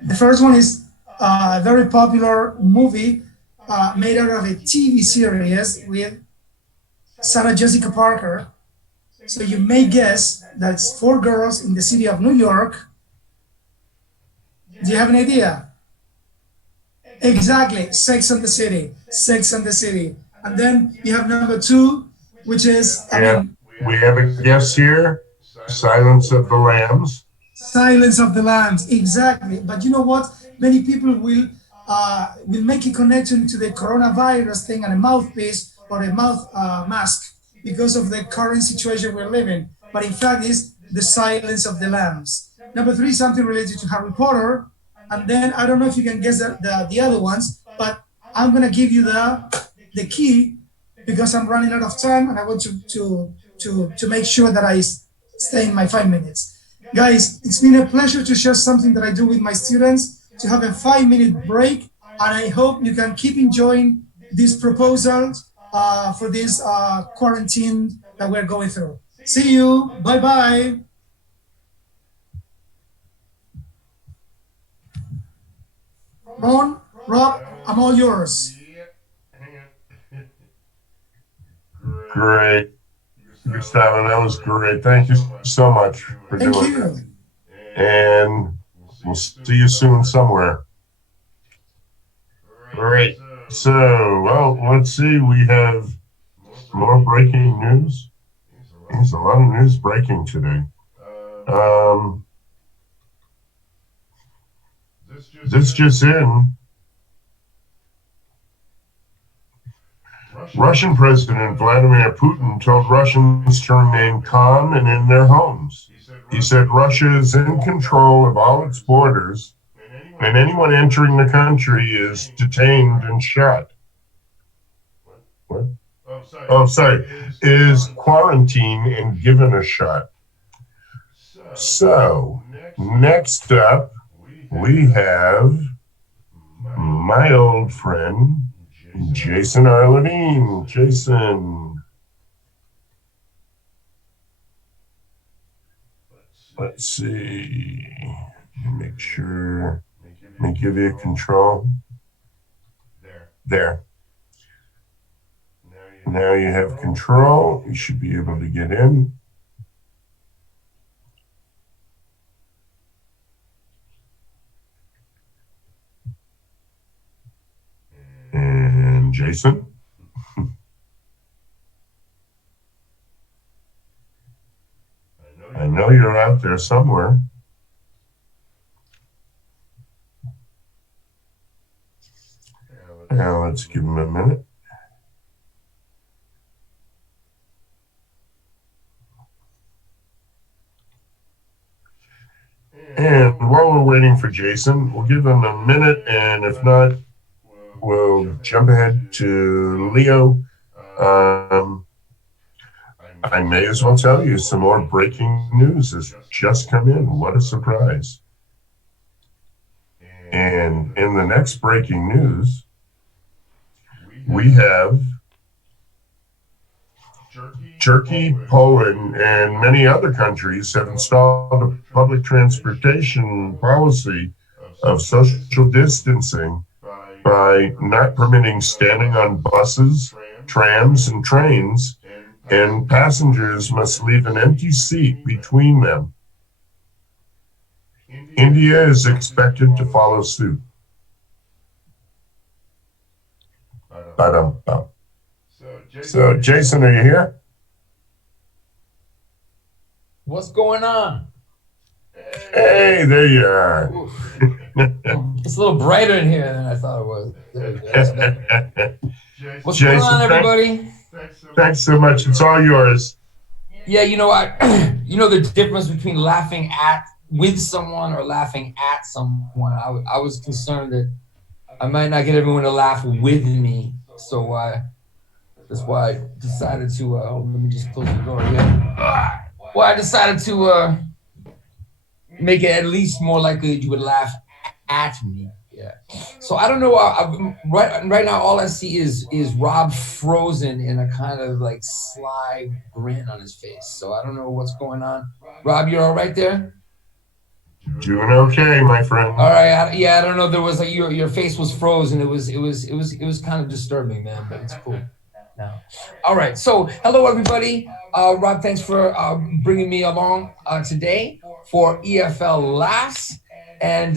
The first one is a very popular movie made out of a TV series with Sarah Jessica Parker. So you may guess that it's 4 girls in the city of New York. Do you have an idea? Exactly, Sex and the City. Sex and the City. And then you have number 2, which is, we have a guess here, Silence of the Lambs. Silence of the Lambs, exactly. But you know what? Many people will make a connection to the coronavirus thing and a mouthpiece or a mouth mask because of the current situation we're living. But in fact, it's the Silence of the Lambs. Number 3, something related to Harry Potter. And then I don't know if you can guess the other ones, but I'm gonna give you the key because I'm running out of time and I want to make sure that I stay in my 5 minutes. Guys, it's been a pleasure to share something that I do with my students, to have a 5-minute break, and I hope you can keep enjoying these proposals for this quarantine that we're going through. See you. Bye-bye. Rob, I'm all yours. Great. Gustavo, that was great. Thank you so much for Thank doing you. that. And we'll see you soon somewhere. Great. So, well, let's see. We have more breaking news. There's a lot of news breaking today. This just in. Russian President Vladimir Putin told Russians to remain calm and in their homes. He said Russia is in control of all its borders, and anyone entering the country is detained and shot. What? Oh, sorry. Is quarantined and given a shot. So, next up, we have my old friend, Jason Arlevine. Jason. Let's see. Make sure. Let me give you control. There. Now you have control. You should be able to get in. Jason? I know you're out there somewhere. Now let's give him a minute. And while we're waiting for Jason, we'll give him a minute, and if not, we'll jump ahead to Leo. I may as well tell you some more breaking news has just come in. What a surprise. And in the next breaking news, we have Turkey, Poland, and many other countries have installed a public transportation policy of social distancing by not permitting standing on buses, trams, and trains, and passengers must leave an empty seat between them. India is expected to follow suit. Ba-dum-bum. So, Jason, are you here? What's going on? Hey, there you are. It's a little brighter in here than I thought it was. There we go. That's better. What's going Jason, on, everybody? Thanks so much. It's all yours. Yeah, you know what? You know the difference between laughing with someone or laughing at someone. I was concerned that I might not get everyone to laugh with me, so that's why I decided to. Let me just close the door here. Well, I decided to make it at least more likely that you would laugh at me. Yeah. So I don't know. Right now, all I see is Rob frozen in a kind of like sly grin on his face. So I don't know what's going on. Rob, you're all right there? Doing okay, my friend. All right. I don't know. There was like your face was frozen. It was kind of disturbing, man. But it's cool now. All right. So hello, everybody. Rob, thanks for bringing me along today for EFL Laughs. And,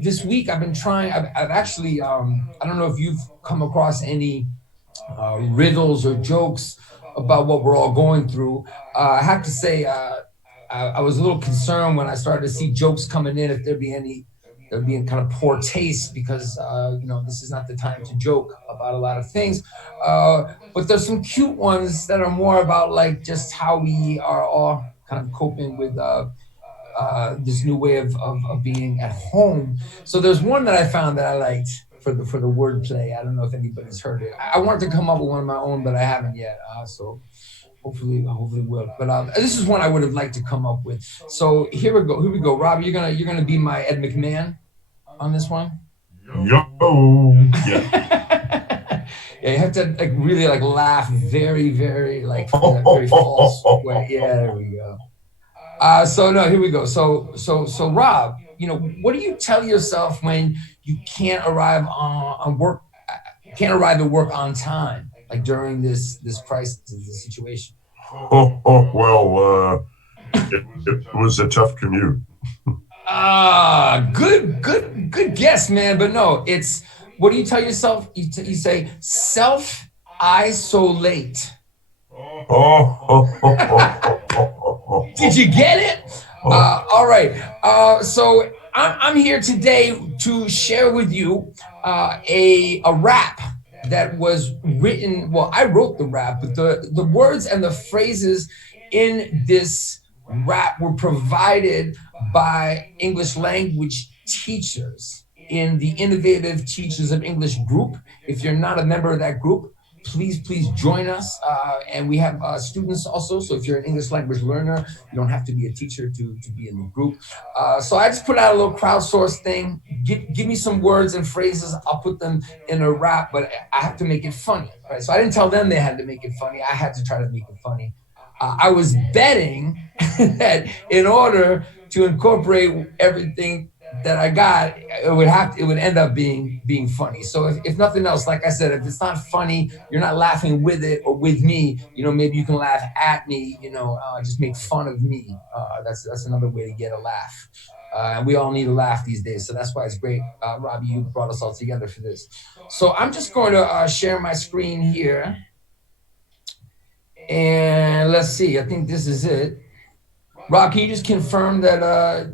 this week I've been trying, I've actually, I don't know if you've come across any riddles or jokes about what we're all going through. I have to say, I was a little concerned when I started to see jokes coming in, if there'd be in kind of poor taste, because, this is not the time to joke about a lot of things. But there's some cute ones that are more about like just how we are all kind of coping with this new way of being at home. So there's one that I found that I liked for the wordplay. I don't know if anybody's heard it. I wanted to come up with one of my own, but I haven't yet. So hopefully will. But this is one I would have liked to come up with. So here we go. Rob, you're gonna be my Ed McMahon on this one. Yo. Yeah. Yeah, you have to like really like laugh very, very like in a very false way. Yeah, there we go. Here we go. So Rob, what do you tell yourself when you can't arrive at work on time, like during this crisis, this situation? Well, it was a tough commute. Good guess, man. But no, it's, what do you tell yourself? You say self-isolate. Did you get it? All right. So I'm here today to share with you a rap that was written. Well, I wrote the rap, but the words and the phrases in this rap were provided by English language teachers in the Innovative Teachers of English group. If you're not a member of that group, please join us. And we have students also. So if you're an English language learner, you don't have to be a teacher to be in the group. So I just put out a little crowdsourced thing. Give me some words and phrases. I'll put them in a rap, but I have to make it funny. Right? So I didn't tell them they had to make it funny. I had to try to make it funny. I was betting that in order to incorporate everything that I got, it would end up being funny. So if nothing else, like I said, if it's not funny, you're not laughing with it or with me, maybe you can laugh at me, just make fun of me. That's another way to get a laugh. And we all need a laugh these days. So that's why it's great. Robbie, you brought us all together for this. So I'm just going to share my screen here. And let's see. I think this is it. Rob, can you just confirm that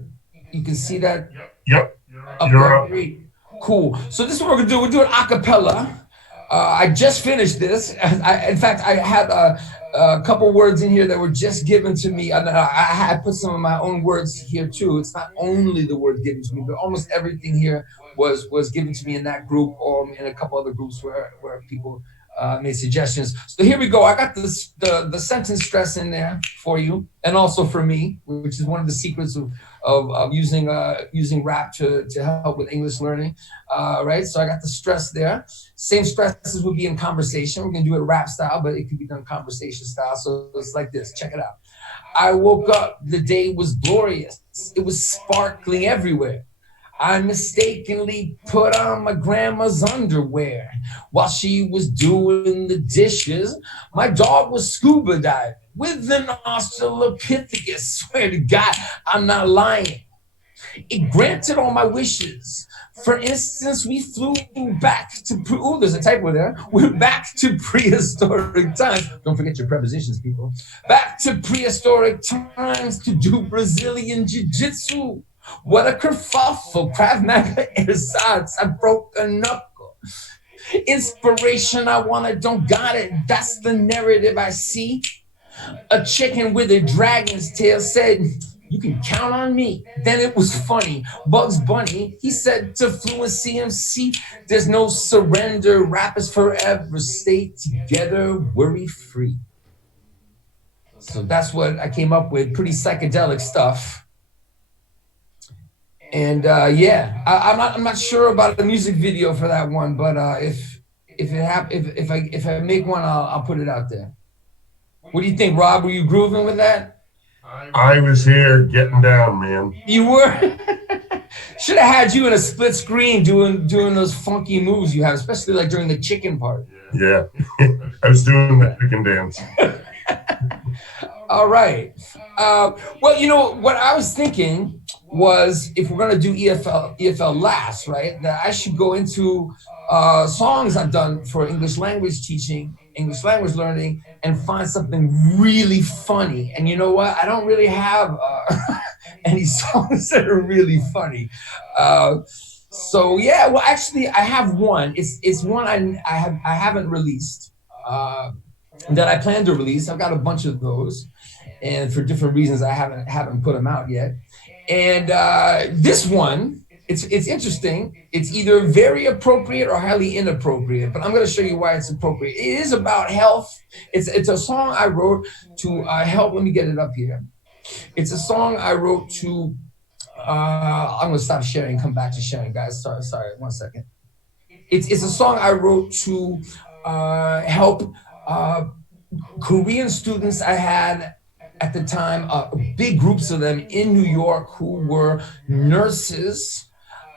you can see that? Yep. Up You're there? up. Great. Cool. So this is what we're going to do. We're doing a cappella. I just finished this. In fact, I had a couple words in here that were just given to me. I put some of my own words here too. It's not only the words given to me, but almost everything here was given to me in that group or in a couple other groups where people made suggestions. So here we go. I got the sentence stress in there for you, and also for me, which is one of the secrets of using rap to help with English learning. Right. So I got the stress there. Same stresses would be in conversation. We're gonna do it rap style, but it could be done conversation style. So it's like this. Check it out. I woke up. The day was glorious. It was sparkling everywhere. I mistakenly put on my grandma's underwear while she was doing the dishes. My dog was scuba diving with an Australopithecus. Swear to God, I'm not lying. It granted all my wishes. For instance, we flew back to, there's a typo there. We're back to prehistoric times. Don't forget your prepositions, people. Back to prehistoric times to do Brazilian jiu-jitsu. What a kerfuffle, Krav Maga ersatz, I broke a knuckle. Inspiration, I want it, don't got it, that's the narrative I see. A chicken with a dragon's tail said, you can count on me. Then it was funny, Bugs Bunny, he said to Fluency MC, there's no surrender, rap is forever, stay together, worry free. So that's what I came up with, pretty psychedelic stuff. And yeah, I'm not sure about the music video for that one, but if I make one, I'll put it out there. What do you think, Rob? Were you grooving with that? I was here getting down, man. You were. Should have had you in a split screen doing those funky moves you have, especially like during the chicken part. Yeah, I was doing the chicken dance. All right. Well, you know what I was thinking was if we're gonna do EFL last, right? That I should go into songs I've done for English language teaching, English language learning, and find something really funny. And you know what? I don't really have any songs that are really funny. So yeah, well, actually, I have one. It's one I haven't released that I plan to release. I've got a bunch of those, and for different reasons, I haven't put them out yet. And this one, it's interesting. It's either very appropriate or highly inappropriate, but I'm going to show you why it's appropriate. It is about health. It's a song I wrote to help. Let me get it up here. It's a song I wrote to. I'm going to stop sharing. Come back to sharing, guys. Sorry. 1 second. It's a song I wrote to help Korean students I had at the time, big groups of them in New York who were nurses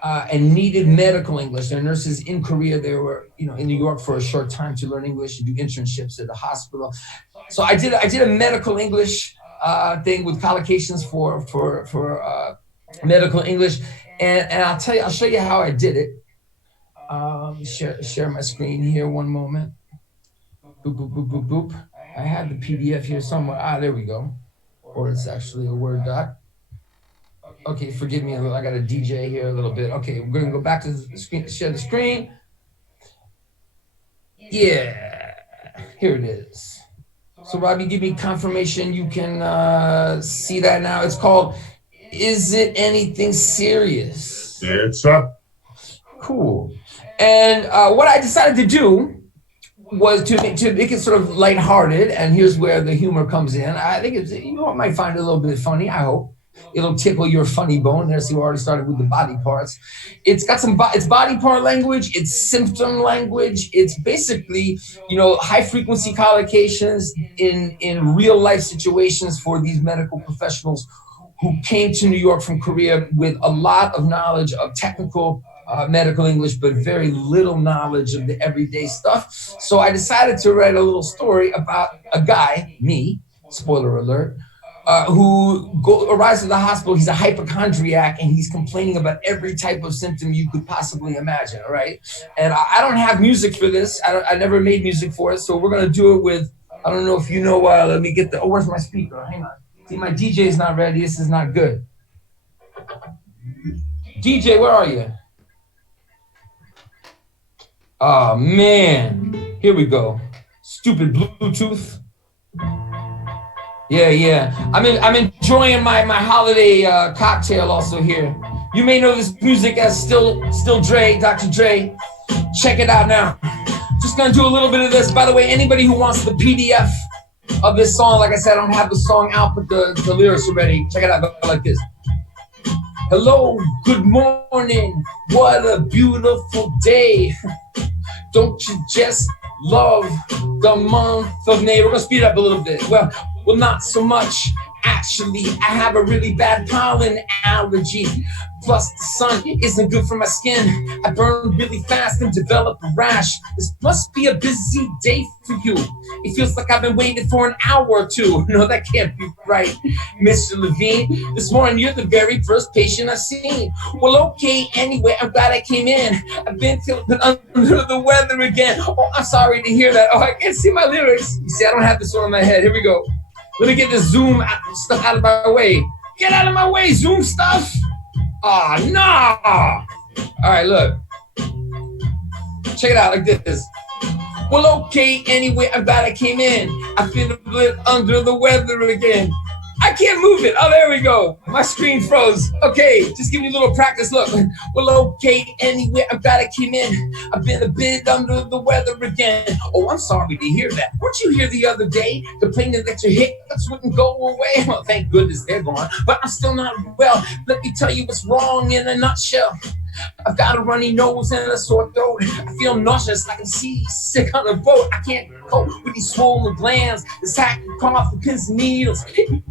and needed medical English. They're nurses in Korea. They were, in New York for a short time to learn English and do internships at the hospital. So I did a medical English thing with collocations for medical English, and I'll show you how I did it. Let me share my screen here. 1 moment. Boop boop boop boop boop. I have the PDF here somewhere. There we go. Or it's actually a Word doc. Okay, forgive me. I got a DJ here a little bit. Okay, we're gonna go back to the screen, share the screen. Yeah, here it is. So Robbie, give me confirmation you can see that now. It's called, Is It Anything Serious? It's up. Cool. And what I decided to do was to make it sort of lighthearted, and here's where the humor comes in. I think you might find it a little bit funny. I hope it'll tickle your funny bone. There, see, we already started with the body parts. It's got it's body part language. It's symptom language. It's basically high frequency collocations in real life situations for these medical professionals who came to New York from Korea with a lot of knowledge of technical medical English, but very little knowledge of the everyday stuff. So I decided to write a little story about a guy, me, spoiler alert, arrives at the hospital. He's a hypochondriac and he's complaining about every type of symptom you could possibly imagine. All right. And I don't have music for this. I never made music for it. So we're going to do it with, I don't know if you know, let me get where's my speaker? Hang on. See, my DJ is not ready. This is not good. DJ, where are you? Oh man. Here we go. Stupid Bluetooth. Yeah. I'm enjoying my holiday cocktail also here. You may know this music as Still Dre, Dr. Dre. Check it out now. Just gonna do a little bit of this. By the way, anybody who wants the PDF of this song, like I said, I don't have the song out, but the lyrics are ready. Check it out, go like this. Hello, good morning. What a beautiful day. Don't you just love the month of May? We're gonna speed it up a little bit. Well, not so much. Actually, I have a really bad pollen allergy. Plus, the sun isn't good for my skin. I burn really fast and develop a rash. This must be a busy day for you. It feels like I've been waiting for an hour or two. No, that can't be right, Mr. Levine. This morning, you're the very first patient I've seen. Well, okay, anyway, I'm glad I came in. I've been feeling under the weather again. Oh, I'm sorry to hear that. Oh, I can't see my lyrics. You see, I don't have this one in my head. Here we go. Let me get this Zoom stuff out of my way. Get out of my way, Zoom stuff. Oh, no. All right, look. Check it out like this. Well, okay, anyway, I'm glad I came in. I feel a bit under the weather again. I can't move it. Oh, there we go. My screen froze. Okay, just give me a little practice. Look. Well, okay, anyway, I'm glad I came in. I've been a bit under the weather again. Oh, I'm sorry to hear that. Weren't you here the other day complaining that your hiccups wouldn't go away? Well, thank goodness they're gone, but I'm still not well. Let me tell you what's wrong in a nutshell. I've got a runny nose and a sore throat. I feel nauseous, I can see sick on a boat. I can't cope with these swollen glands, this hack and cough, the pins and needles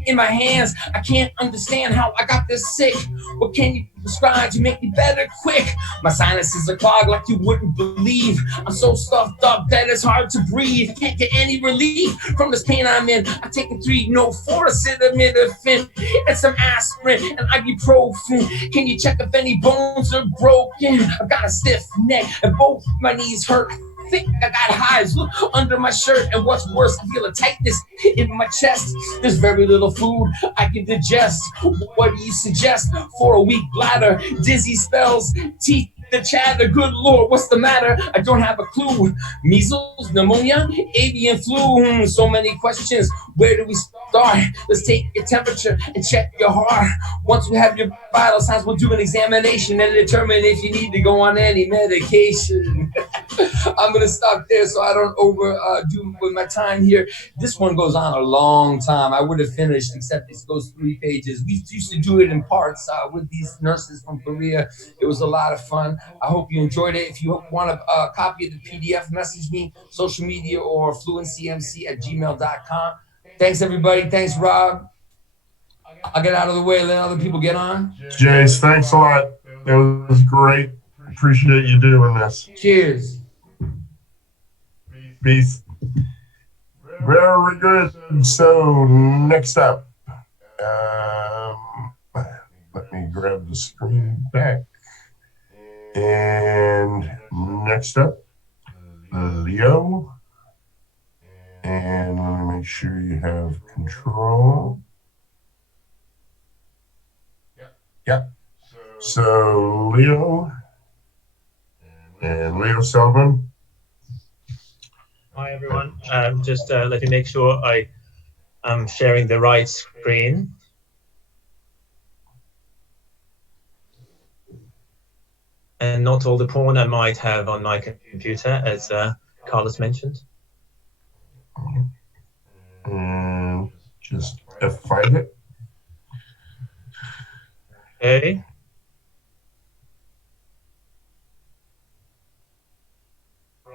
in my hands. I can't understand how I got this sick. What can you prescribe to make me better quick? My sinuses are clogged like you wouldn't believe. I'm so stuffed up that it's hard to breathe. Can't get any relief from this pain I'm in. I'm taking 3, no 4 acetaminophen and some aspirin and ibuprofen. Can you check if any bones are broken? I've got a stiff neck and both my knees hurt. I think I got hives under my shirt, and what's worse, I feel a tightness in my chest. There's very little food I can digest. What do you suggest for a weak bladder? Dizzy spells, teeth that chatter. Good Lord, what's the matter? I don't have a clue. Measles, pneumonia, avian flu. So many questions. Where do we start? Let's take your temperature and check your heart. Once we have your vital signs, we'll do an examination and determine if you need to go on any medication. I'm gonna stop there so I don't overdo with my time here. This one goes on a long time. I would have finished, except this goes 3 pages. We used to do it in parts with these nurses from Korea. It was a lot of fun. I hope you enjoyed it. If you want a copy of the PDF, message me, social media, or fluencyMC@gmail.com. Thanks, everybody. Thanks, Rob. I'll get out of the way and let other people get on. Jace, thanks a lot. It was great. Appreciate you doing this. Cheers. Peace. Very good. So next up, let me grab the screen back. And next up, Leo. And let me make sure you have control. Yeah. So Leo and Leo Sullivan. Hi everyone. Just let me make sure I am sharing the right screen. And not all the porn I might have on my computer, as Carlos mentioned. And just F5 it. Okay.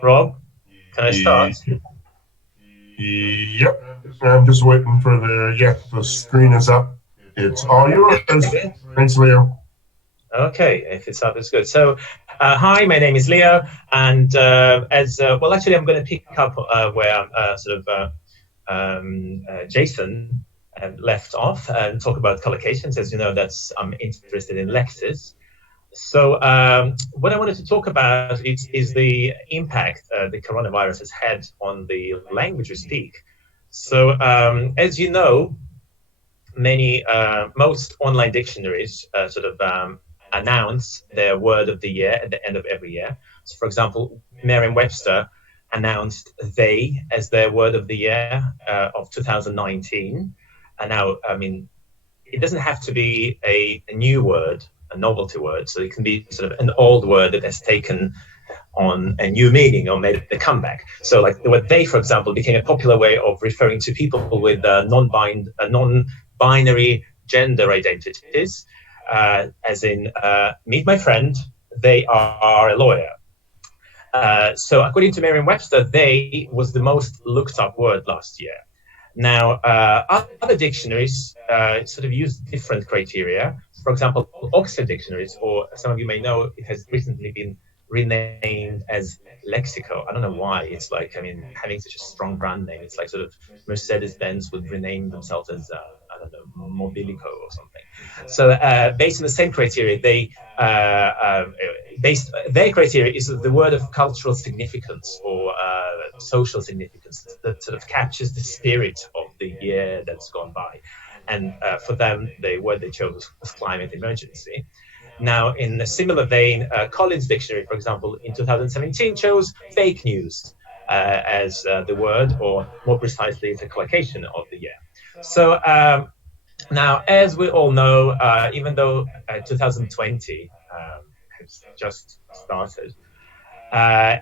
Rob, can I start? Yep. I'm just waiting for the screen is up. It's all yours. Thanks, Leo. Okay, if it's up, it's good. So, hi, my name is Leo, and well, actually, I'm going to pick up where Jason left off and talk about collocations. As you know, I'm interested in letters. So what I wanted to talk about is the impact the coronavirus has had on the language we speak. So as you know, most online dictionaries announce their word of the year at the end of every year. So for example, Merriam-Webster announced they as their word of the year of 2019. And now, I mean, it doesn't have to be a new word, a novelty word. So it can be sort of an old word that has taken on a new meaning or made a comeback. So like the word they, for example, became a popular way of referring to people with non-binary gender identities, as in meet my friend, they are a lawyer. So according to Merriam-Webster, they was the most looked up word last year. Now, other dictionaries sort of use different criteria. For example, Oxford dictionaries, or some of you may know, it has recently been renamed as Lexico. I don't know why. It's like, I mean, having such a strong brand name, it's like sort of Mercedes-Benz would rename themselves as, I don't know, Mobilico or something. So based on the same criteria, their criteria is the word of cultural significance or social significance that sort of captures the spirit of the year that's gone by. And for them, the word they chose was climate emergency. Now, in a similar vein, Collins Dictionary, for example, in 2017 chose fake news as the word, or more precisely, the collocation of the year. So now, as we all know, even though 2020 has just started,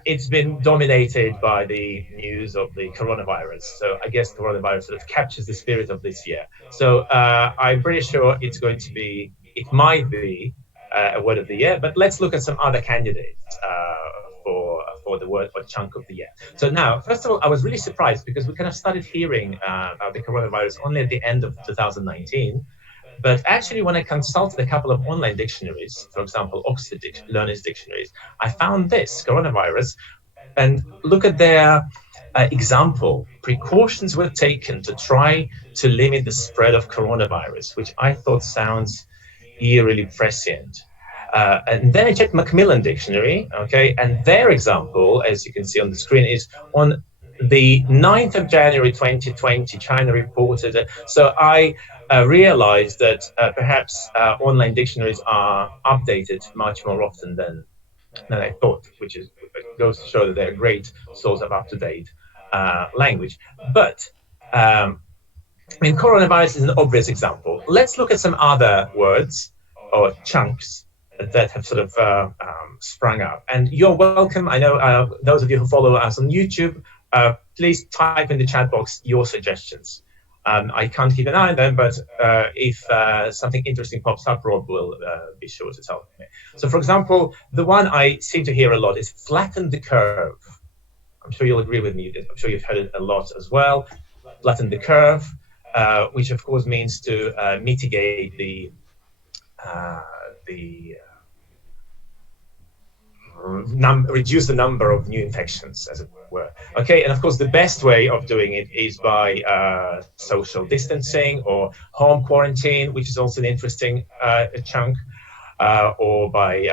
it's been dominated by the news of the coronavirus. So I guess coronavirus sort of captures the spirit of this year. So I'm pretty sure it might be a word of the year, but let's look at some other candidates for the word or chunk of the year. So now, first of all, I was really surprised because we kind of started hearing about the coronavirus only at the end of 2019. But actually, when I consulted a couple of online dictionaries, for example, Oxford Learners Dictionaries, I found this coronavirus, and look at their example. Precautions were taken to try to limit the spread of coronavirus, which I thought sounds eerily prescient. And then I checked Macmillan Dictionary, okay, and their example, as you can see on the screen, is on the 9th of January 2020, China reported. So I realized that perhaps online dictionaries are updated much more often than I thought, which goes to show that they're a great source of up-to-date language. But I mean, coronavirus is an obvious example. Let's look at some other words or chunks that have sort of sprung up. And you're welcome. I know those of you who follow us on YouTube, please type in the chat box your suggestions. I can't keep an eye on them, but if something interesting pops up, Rob will be sure to tell me. So, for example, the one I seem to hear a lot is flatten the curve. I'm sure you'll agree with me. I'm sure you've heard it a lot as well. Flatten the curve, which of course means to mitigate reduce the number of new infections, as it were. Okay, and of course, the best way of doing it is by social distancing or home quarantine, which is also an interesting chunk, or by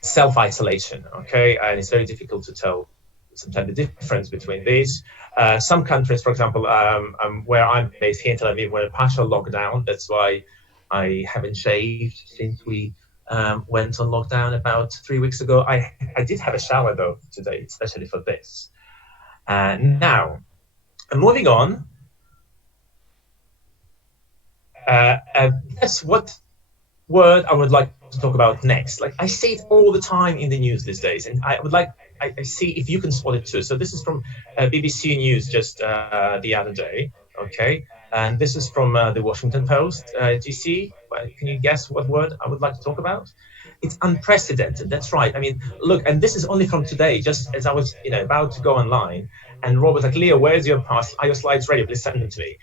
self-isolation. Okay, and it's very difficult to tell sometimes the difference between these. Some countries, for example, where I'm based here in Tel Aviv, we're in partial lockdown. That's why I haven't shaved since we went on lockdown about 3 weeks ago. I did have a shower though today, especially for this. Now, moving on. That's what word I would like to talk about next. Like I see it all the time in the news these days, and I see if you can spot it too. So this is from BBC News just the other day. Okay. And this is from the Washington Post. Do you see? Can you guess what word I would like to talk about? It's unprecedented. That's right. I mean, look, and this is only from today, just as I was, about to go online. And Rob was like, Leo, where's your are your slides ready? Please send them to me.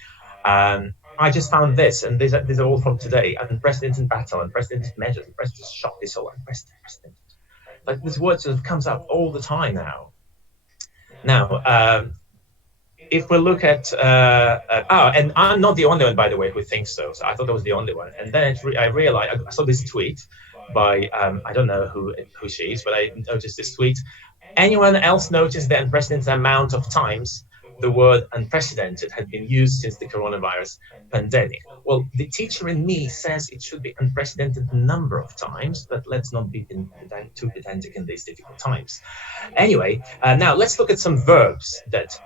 I just found this, and these are all from today. Unprecedented battle, unprecedented measures, unprecedented shock. This all unprecedented. Like this word sort of comes up all the time now. Now, if we look at, and I'm not the only one, by the way, who thinks so. So I thought I was the only one. And then I realized, I saw this tweet by, I don't know who she is, but I noticed this tweet. Anyone else notice the unprecedented amount of times the word unprecedented had been used since the coronavirus pandemic? Well, the teacher in me says it should be unprecedented number of times, but let's not be too pedantic in these difficult times. Anyway, now let's look at some verbs that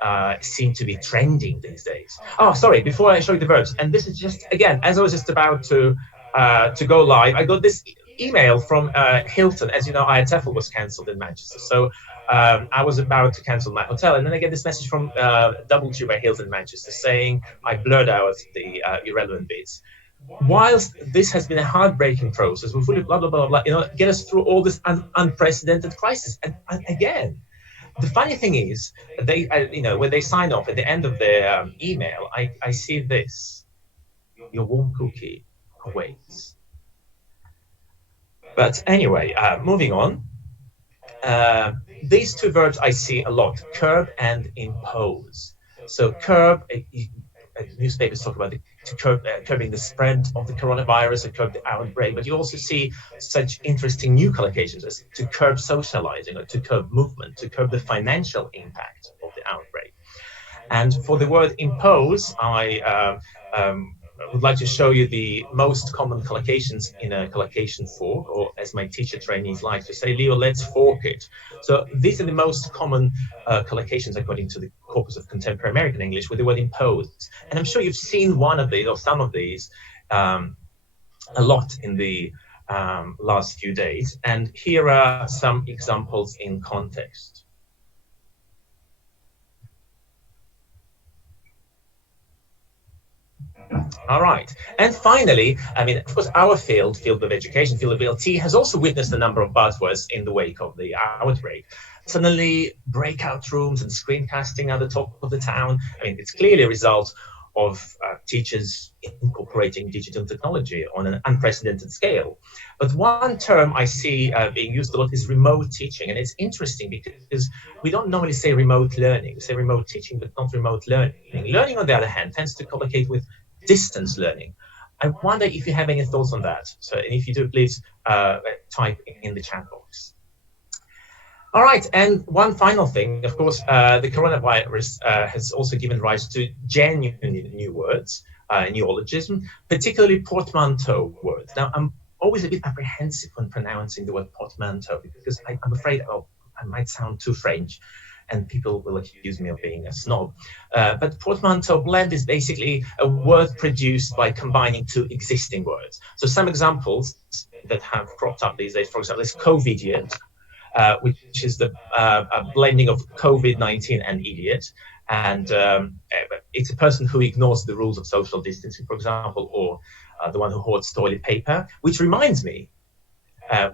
seem to be trending these days. Oh, sorry, before I show you the verbs, and this is just, again, as I was just about to go live, I got this email from Hilton. As you know, IATEFL was cancelled in Manchester. So I was about to cancel my hotel, and then I get this message from DoubleTube by Hilton Manchester saying I blurred out the irrelevant bits. Whilst this has been a heartbreaking process, we're fully blah, blah, blah, blah, get us through all this unprecedented crisis. And again, the funny thing is, they, when they sign off at the end of their email, I see this: your warm cookie awaits. But anyway, moving on. These two verbs I see a lot: curb and impose. So curb, newspapers talk about curbing the spread of the coronavirus, or curb the outbreak, but you also see such interesting new collocations as to curb socializing, or to curb movement, to curb the financial impact of the outbreak. And for the word impose, I would like to show you the most common collocations in a collocation fork, or as my teacher trainees like to say, Leo, let's fork it. So these are the most common collocations according to the corpus of contemporary American English with the word impose. And I'm sure you've seen one of these or some of these a lot in the last few days. And here are some examples in context. All right. And finally, I mean, of course, our field of education, field of VLT, has also witnessed a number of buzzwords in the wake of the outbreak. Suddenly, breakout rooms and screencasting are the talk of the town. I mean, it's clearly a result of teachers incorporating digital technology on an unprecedented scale. But one term I see being used a lot is remote teaching. And it's interesting because we don't normally say remote learning. We say remote teaching, but not remote learning. Learning, on the other hand, tends to collocate with distance learning. I wonder if you have any thoughts on that. So, and if you do, please type in the chat box. All right, and one final thing, of course, the coronavirus has also given rise to genuinely new words, neologism, particularly portmanteau words. Now, I'm always a bit apprehensive when pronouncing the word portmanteau because I'm afraid I might sound too French, and people will accuse me of being a snob. But portmanteau blend is basically a word produced by combining two existing words. So some examples that have cropped up these days, for example, is CoVidiot, which is the blending of COVID-19 and idiot. And it's a person who ignores the rules of social distancing, for example, or the one who hoards toilet paper, which reminds me,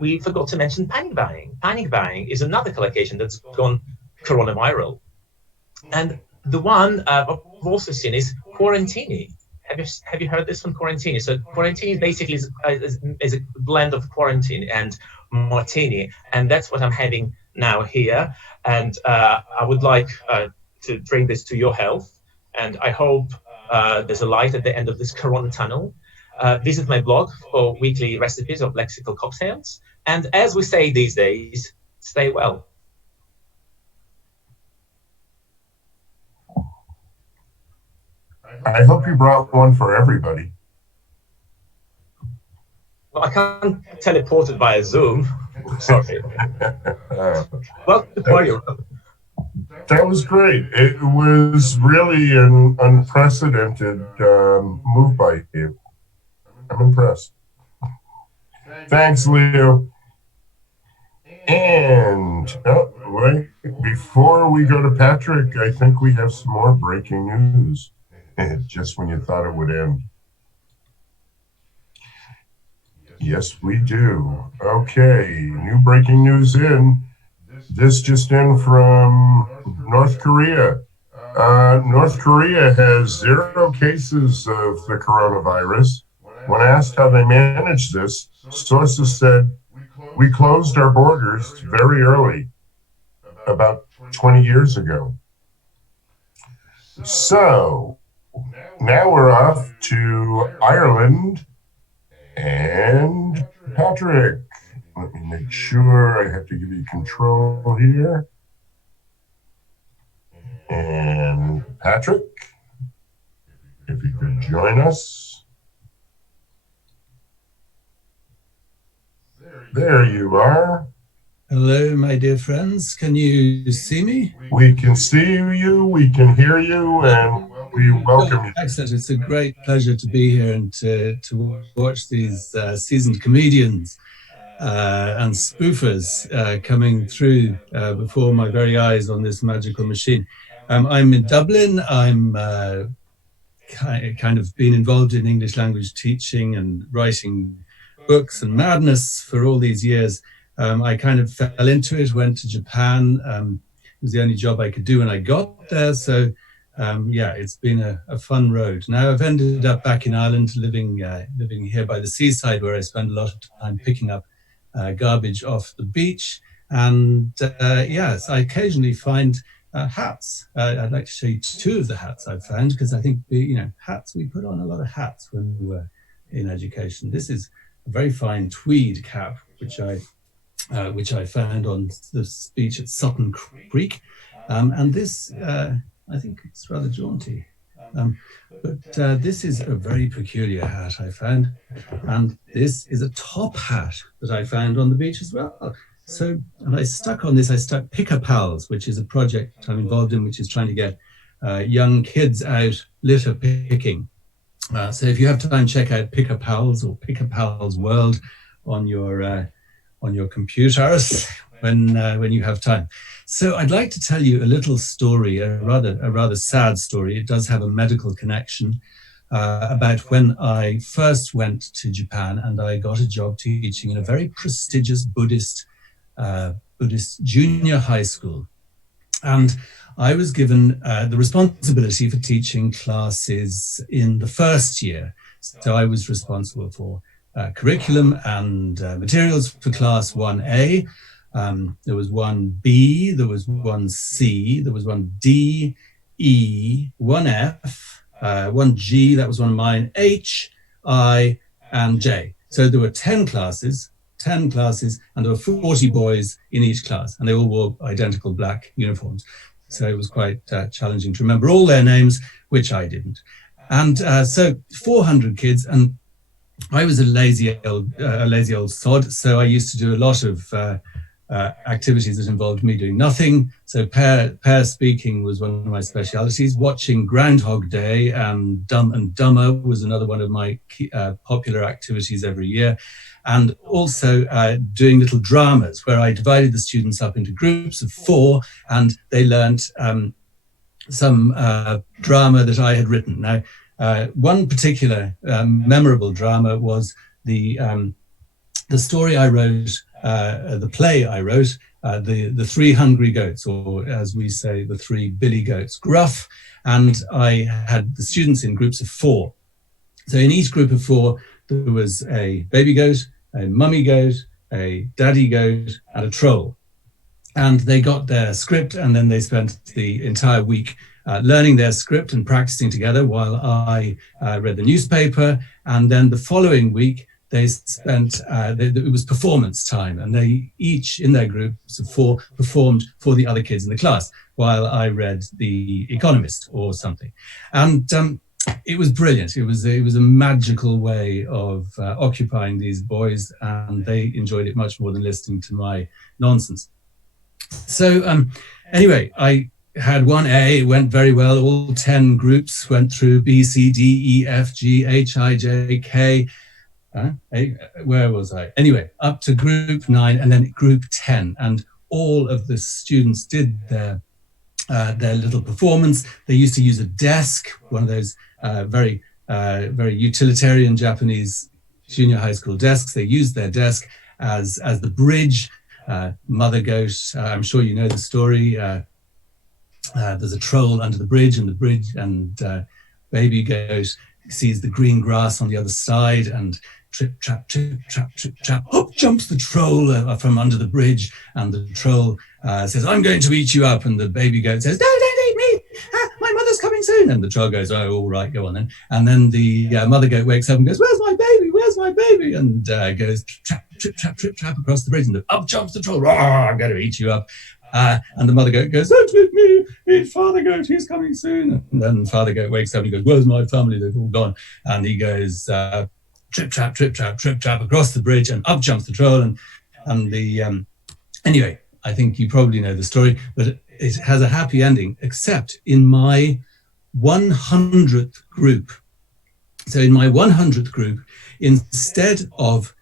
we forgot to mention panic buying. Panic buying is another collocation that's gone coronaviral. And the one I've also seen is quarantini. Have you heard this one, quarantini? So quarantini basically is a blend of quarantine and martini, and that's what I'm having now here. And I would like to bring this to your health, and I hope there's a light at the end of this corona tunnel. Visit my blog for weekly recipes of lexical cocktails, and as we say these days, stay well. I hope you brought one for everybody. Well, I can't teleport it via Zoom. Sorry. Well, that was great. It was really an unprecedented move by you. I'm impressed. Thanks, Leo. And wait, before we go to Patrick, I think we have some more breaking news. Just when you thought it would end. Yes, we do. Okay, new breaking news in. This just in from North Korea. North Korea has 0 cases of the coronavirus. When asked how they managed this, sources said, we closed our borders very early, about 20 years ago. So now we're off to Ireland and Patrick. Let me make sure I have to give you control here. And Patrick, if you could join us. There you are. Hello, my dear friends. Can you see me? We can see you, we can hear you, and we welcome you. Excellent. It's a great pleasure to be here and to watch these seasoned comedians and spoofers coming through before my very eyes on this magical machine. I'm in Dublin. I'm kind of been involved in English language teaching and writing books and madness for all these years. I kind of fell into it, went to Japan. It was the only job I could do when I got there. So yeah, it's been a fun road. Now I've ended up back in Ireland, living here by the seaside, where I spend a lot of time picking up garbage off the beach. And yes, I occasionally find hats. I'd like to show you two of the hats I've found, because I think, hats, we put on a lot of hats when we were in education. This is a very fine tweed cap, which I found on the beach at Sutton Creek. And this, I think it's rather jaunty. But this is a very peculiar hat I found. And this is a top hat that I found on the beach as well. So, and I stuck Picker Pals, which is a project I'm involved in, which is trying to get young kids out litter picking. So if you have time, check out Picker Pals or Picker Pals World on your computers when you have time. So I'd like to tell you a little story, a rather sad story. It does have a medical connection about when I first went to Japan and I got a job teaching in a very prestigious Buddhist junior high school. And I was given the responsibility for teaching classes in the first year. So I was responsible for curriculum and materials for class 1A. There was 1B, there was 1C, there was 1D, E, 1F, 1G, that was one of mine, H, I, and J. So there were 10 classes, and there were 40 boys in each class, and they all wore identical black uniforms. So it was quite challenging to remember all their names, which I didn't. And so 400 kids, and I was a lazy old sod, so I used to do a lot of activities that involved me doing nothing. So pair speaking was one of my specialities. Watching Groundhog Day and Dumb and Dumber was another one of my popular activities every year. And also doing little dramas where I divided the students up into groups of 4, and they learned some drama that I had written. Now, one particular memorable drama was the story I wrote, the play I wrote, the 3 Hungry Goats, or as we say, the 3 Billy Goats. Gruff, and I had the students in groups of 4. So in each group of 4, there was a baby goat, a mummy goat, a daddy goat, and a troll. And they got their script, and then they spent the entire week learning their script and practicing together while I read the newspaper. And then the following week, they spent, it was performance time, and they each in their groups of 4 performed for the other kids in the class while I read The Economist or something. And it was brilliant. It was a magical way of occupying these boys, and they enjoyed it much more than listening to my nonsense. So anyway, I had 1A, it went very well. All 10 groups went through B, C, D, E, F, G, H, I, J, K. Where was I? Anyway, up to group 9 and then group 10. And all of the students did their little performance. They used to use a desk, one of those very utilitarian Japanese junior high school desks. They used their desk as the bridge. Mother goat, I'm sure you know the story. There's a troll under the bridge, and baby goat sees the green grass on the other side, and trip, trap, up jumps the troll from under the bridge, and the troll says, "I'm going to eat you up," and the baby goat says, "No, don't eat me, my mother's coming soon." soon. And the troll goes, oh, all right, go on then. And then the mother goat wakes up and goes, where's my baby? Where's my baby? And goes trap, trip, trap, trip, trap across the bridge. And up jumps the troll. I'm going to eat you up. And the mother goat goes, don't eat me, eat Father Goat, he's coming soon. And then Father Goat wakes up and goes, where's my family? They've all gone. And he goes, trip, trap, trip, trap, trip, trap across the bridge, and up jumps the troll. And the anyway, I think you probably know the story, but it has a happy ending, except in my 100th group. So in my 100th group, instead of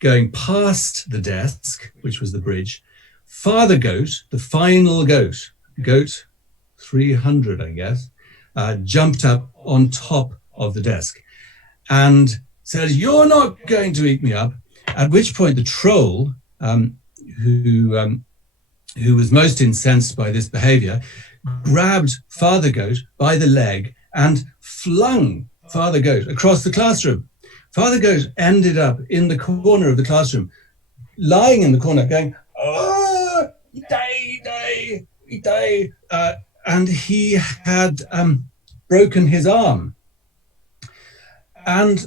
going past the desk, which was the bridge, Father Goat, the final goat, goat 300, I guess, jumped up on top of the desk and said, you're not going to eat me up. At which point the troll, who was most incensed by this behavior, grabbed Father Goat by the leg and flung Father Goat across the classroom. Father Goat ended up in the corner of the classroom, lying in the corner going, oh, he died. And he had broken his arm. And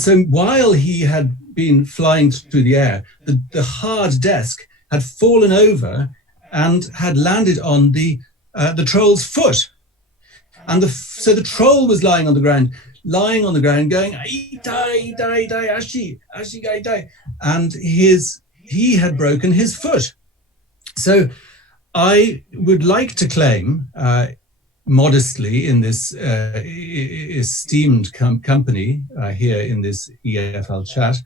so while he had been flying through the air, the hard desk had fallen over and had landed on the troll's foot. And so the troll was lying on the ground going, die. And he had broken his foot. So I would like to claim, modestly in this esteemed company here in this EFL chat,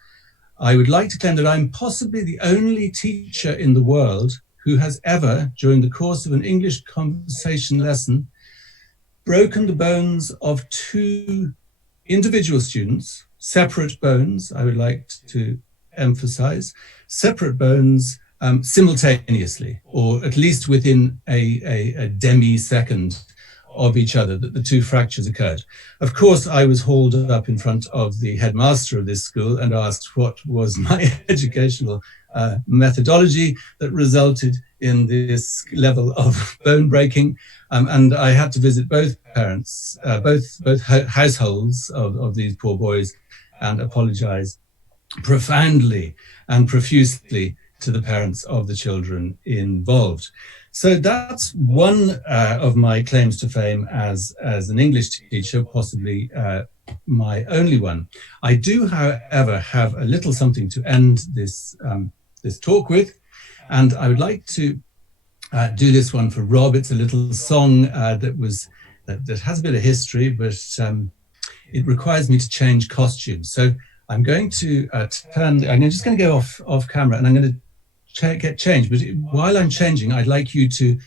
I would like to claim that I'm possibly the only teacher in the world who has ever, during the course of an English conversation lesson, broken the bones of two individual students, separate bones, I would like to emphasize, separate bones simultaneously, or at least within a demi-second of each other, that the two fractures occurred. Of course, I was hauled up in front of the headmaster of this school and asked what was my educational methodology that resulted in this level of bone breaking. And I had to visit both parents, both households of these poor boys, and apologize profoundly and profusely to the parents of the children involved. So that's one of my claims to fame as an English teacher, possibly my only one. I do, however, have a little something to end this talk with, and I would like to do this one for Rob. It's a little song that has a bit of history, but it requires me to change costumes. So I'm going to I'm just going to go off camera, and I'm going to get changed. But while I'm changing, I'd like you to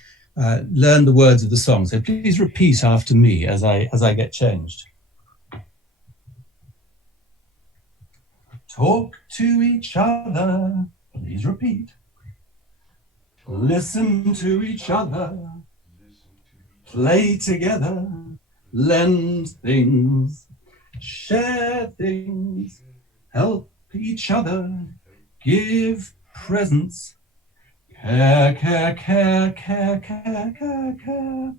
learn the words of the song. So please repeat after me as I get changed. Talk to each other. Please repeat. Listen to each other. Play together. Lend things. Share things. Help each other. Give presents. Care, care, care, care, care, care, care.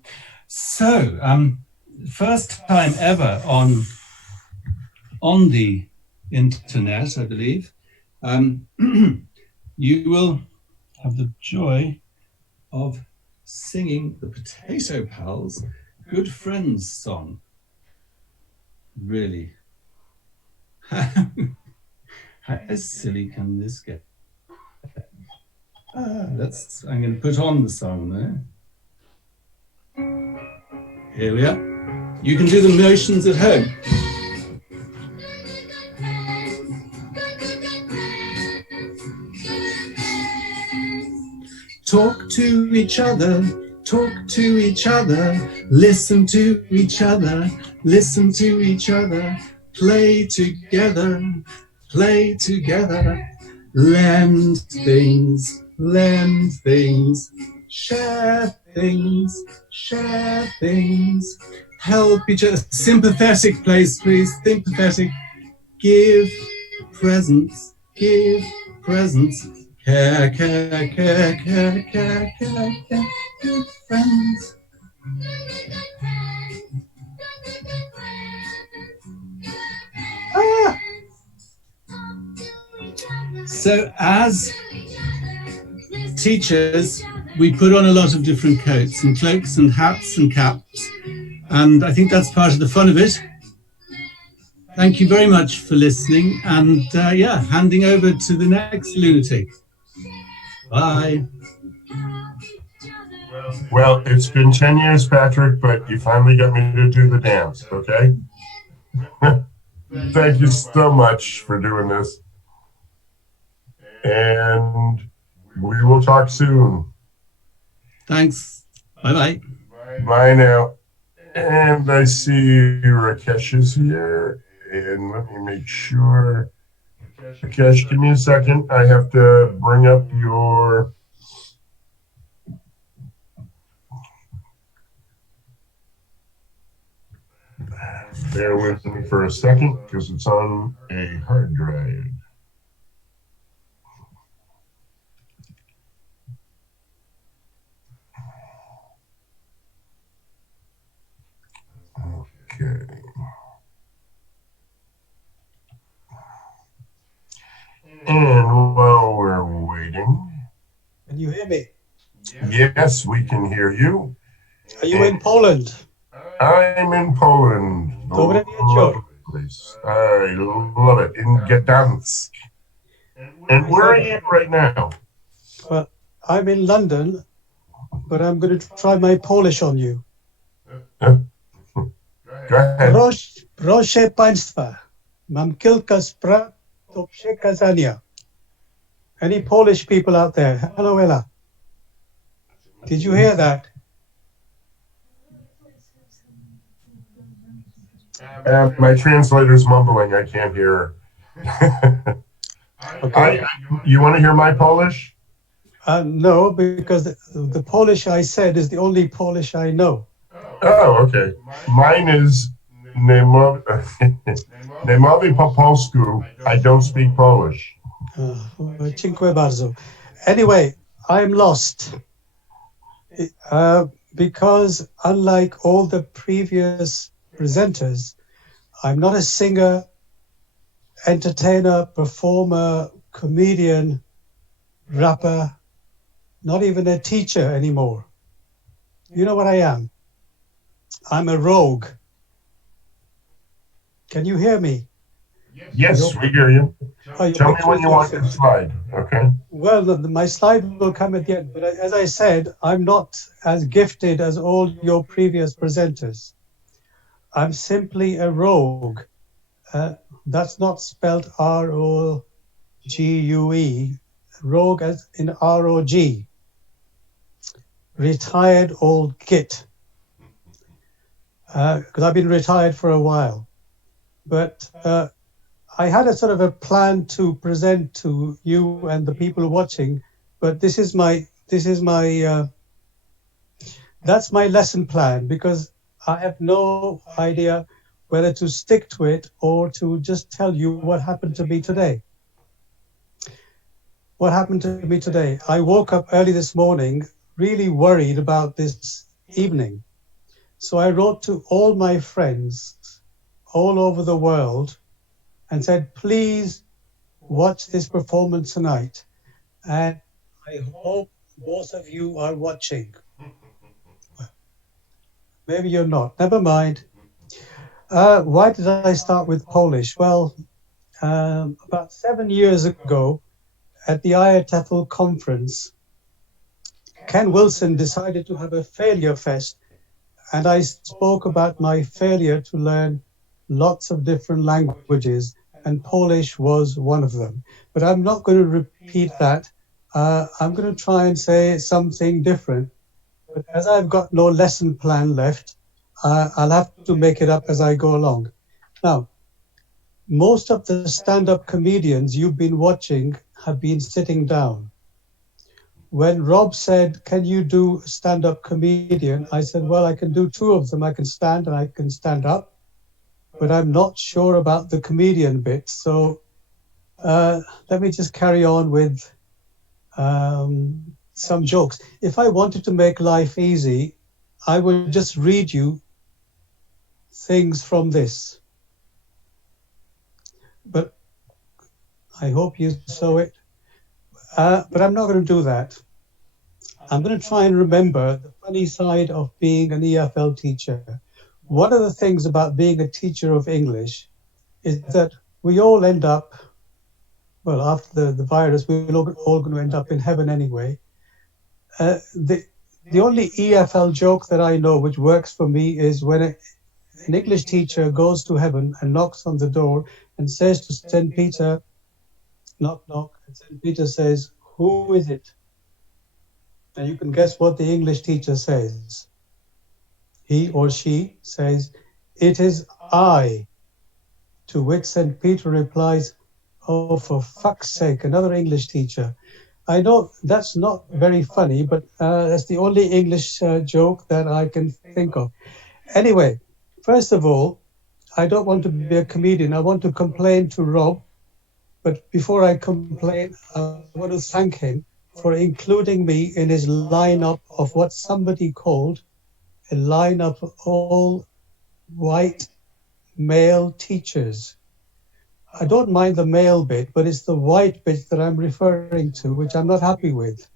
So, first time ever on the internet, I believe, you will have the joy of singing the Potato Pals Good Friends song. Really. How silly can this get? I'm going to put on the song there. Here we are. You can do the motions at home. Talk to each other, talk to each other, listen to each other, listen to each other, play together, lend things, share things, help each other, sympathetic place, please, sympathetic, give presents, care, care, care, care, care, care, care, good friends, Ah! So as teachers, we put on a lot of different coats and cloaks and hats and caps. And I think that's part of the fun of it. Thank you very much for listening. And yeah, handing over to the next lunatic. Bye. Well, it's been 10 years, Patrick, but you finally got me to do the dance, okay? Thank you so much for doing this. And we will talk soon. Thanks. Bye-bye. Bye now. And I see Rakesh is here. And let me make sure. Rakesh, give me a second. I have to bring up your... Bear with me for a second because it's on a hard drive. Okay. And while we're waiting, Can you hear me? yes, we can hear you. Are you in Poland? I'm in Poland. Dobre wieczór. Place. I love it. In Gdansk. And where are you right now? Well, I'm in London, but I'm going to try my Polish on you. Go ahead. Proszę Państwa, mam kilka spraw do przekazania. Any Polish people out there? Hello, Ella. Did you hear that? My translator's mumbling. I can't hear her. Okay. You want to hear my Polish? No, because the Polish I said is the only Polish I know. Oh, okay. Mine is nie mówię po polsku. I don't speak Polish. Dziękuję bardzo. Anyway, I'm lost. Because unlike all the previous presenters, I'm not a singer, entertainer, performer, comedian, rapper, not even a teacher anymore. You know what I am? I'm a rogue. Can you hear me? Yes, we hear you. Oh, Tell me when you want to slide, okay? Well, my slide will come at the end, but as I said, I'm not as gifted as all your previous presenters. I'm simply a rogue. That's not spelled R-O-G-U-E, rogue as in R-O-G, retired old git. Because I've been retired for a while. But I had a sort of a plan to present to you and the people watching, but that's my lesson plan, because I have no idea whether to stick to it or to just tell you what happened to me today. What happened to me today? I woke up early this morning, really worried about this evening. So I wrote to all my friends all over the world and said, please watch this performance tonight. And I hope both of you are watching. Maybe you're not, never mind. Why did I start with Polish? Well, about 7 years ago at the EFL conference, Ken Wilson decided to have a failure fest, and I spoke about my failure to learn lots of different languages, and Polish was one of them. But I'm not going to repeat that. I'm going to try and say something different. But as I've got no lesson plan left, I'll have to make it up as I go along. Now, most of the stand-up comedians you've been watching have been sitting down. When Rob said, can you do stand-up comedian? I said, well, I can do two of them. I can stand and I can stand up, but I'm not sure about the comedian bit. So let me just carry on with some jokes. If I wanted to make life easy, I will just read you things from this. But I hope you saw it. But I'm not going to do that. I'm going to try and remember the funny side of being an EFL teacher. One of the things about being a teacher of English is that we all end up, well, after the virus, we're all going to end up in heaven anyway. The only EFL joke that I know which works for me is when an English teacher goes to heaven and knocks on the door and says to St. Peter, knock, knock, and St. Peter says, who is it? And you can guess what the English teacher says. He or she says, it is I. To which St. Peter replies, oh, for fuck's sake, another English teacher. I know that's not very funny, but that's the only English joke that I can think of. Anyway, first of all, I don't want to be a comedian. I want to complain to Rob. But before I complain, I want to thank him for including me in his lineup of what somebody called a lineup of all white male teachers. I don't mind the male bit, but it's the white bit that I'm referring to, which I'm not happy with.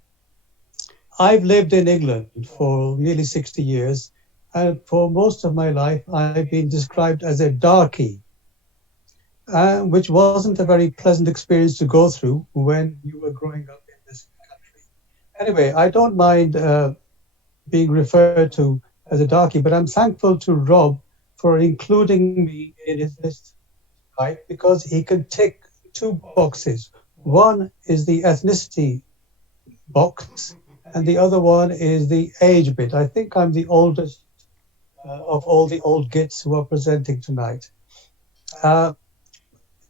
I've lived in England for nearly 60 years, and for most of my life, I've been described as a darkie, which wasn't a very pleasant experience to go through when you were growing up in this country. Anyway, I don't mind being referred to as a darkie, but I'm thankful to Rob for including me in his list, right? Because he can tick two boxes. One is the ethnicity box, and the other one is the age bit. I think I'm the oldest of all the old gits who are presenting tonight.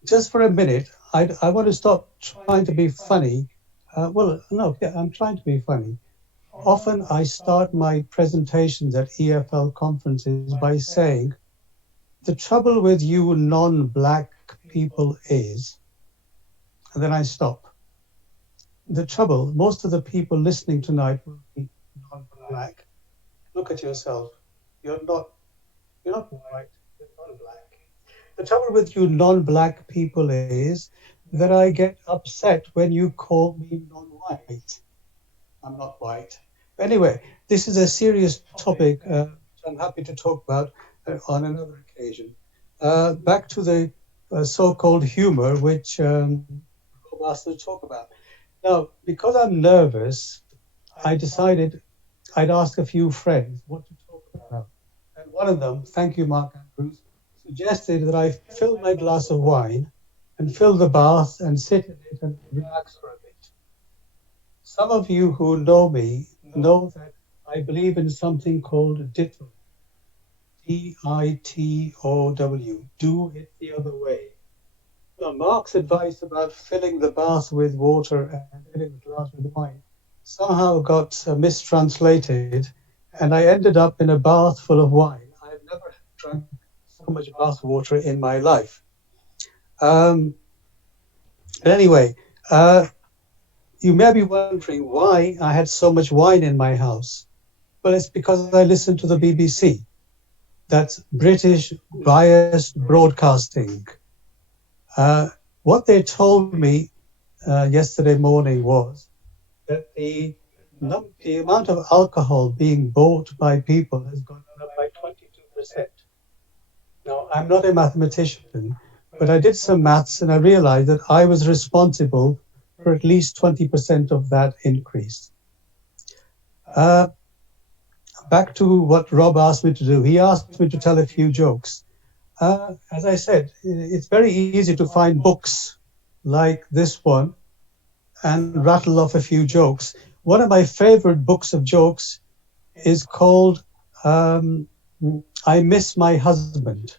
Just for a minute, I want to stop trying to be funny. I'm trying to be funny. Often I start my presentations at EFL conferences by saying, the trouble with you non-black people is, and then I stop. The trouble, most of the people listening tonight will be non-black. Look at yourself. You're not white, you're not black. The trouble with you non-black people is that I get upset when you call me non-white. I'm not white. Anyway, this is a serious topic which I'm happy to talk about on another occasion. Back to the so-called humor, which Rob asked us to talk about. Now, because I'm nervous, I decided I'd ask a few friends what to talk about. And one of them, thank you, Mark Andrews, suggested that I fill my glass of wine and fill the bath and sit in it and relax for a bit. Some of you who know me know that I believe in something called ditto. D-I-T-O-W. Do it the other way. Now, Mark's advice about filling the bath with water and filling the glass with wine somehow got mistranslated, and I ended up in a bath full of wine. I've never drunk so much bath water in my life. Anyway, you may be wondering why I had so much wine in my house. Well, it's because I listened to the BBC. That's British Biased Broadcasting. What they told me yesterday morning was that the amount of alcohol being bought by people has gone up by 22%. Now, I'm not a mathematician, but I did some maths and I realized that I was responsible for at least 20% of that increase. Back to what Rob asked me to do. He asked me to tell a few jokes. As I said, it's very easy to find books like this one and rattle off a few jokes. One of my favorite books of jokes is called I Miss My Husband.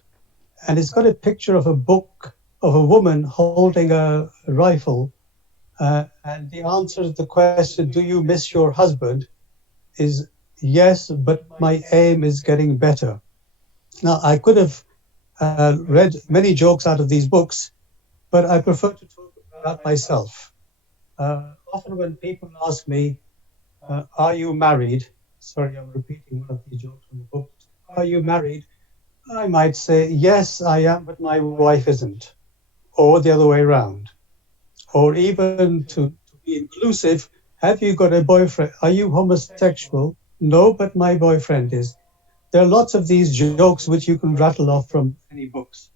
And it's got a picture of a book of a woman holding a rifle. And the answer to the question, do you miss your husband, is yes, but my aim is getting better. Now, I could have read many jokes out of these books, but I prefer to talk about myself. Often when people ask me, are you married? sorry, I'm repeating one of these jokes from the book. Are you married? I might say, yes, I am, but my wife isn't. Or the other way around. Or even to be inclusive, have you got a boyfriend? Are you homosexual? No, but my boyfriend is. There are lots of these jokes which you can rattle off from any books.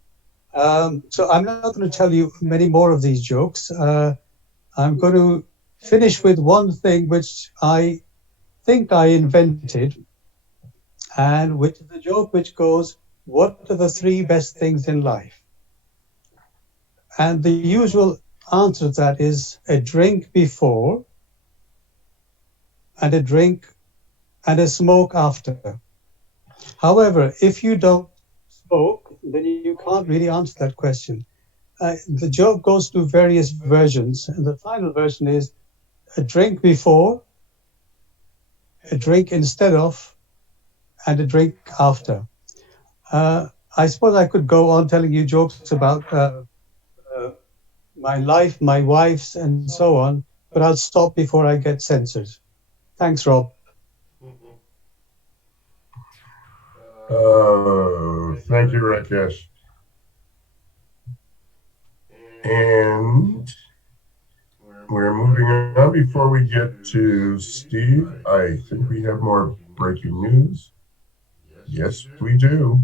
So I'm not going to tell you many more of these jokes. I'm going to finish with one thing which I think I invented, and which is a joke which goes, what are the three best things in life? And the usual answer to that is a drink before, and a drink and a smoke after. However, if you don't smoke, then you can't really answer that question. The joke goes through various versions, and the final version is a drink before, a drink instead of, and a drink after. I suppose I could go on telling you jokes about my life, my wife's, and so on, but I'll stop before I get censored. Thanks, Rob. Thank you, Rakesh. And we're moving on. Before we get to Steve, I think we have more breaking news. Yes, we do.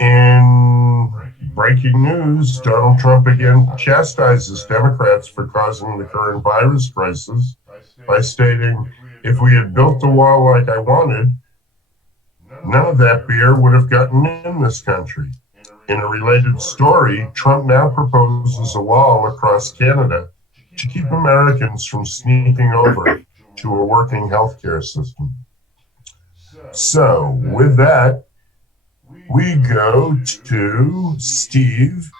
In breaking news, Donald Trump again chastises Democrats for causing the current virus crisis by stating, if we had built the wall like I wanted, none of that beer would have gotten in this country. In a related story, Trump now proposes a wall across Canada to keep Americans from sneaking over to a working healthcare system. So, with that, we go to Steve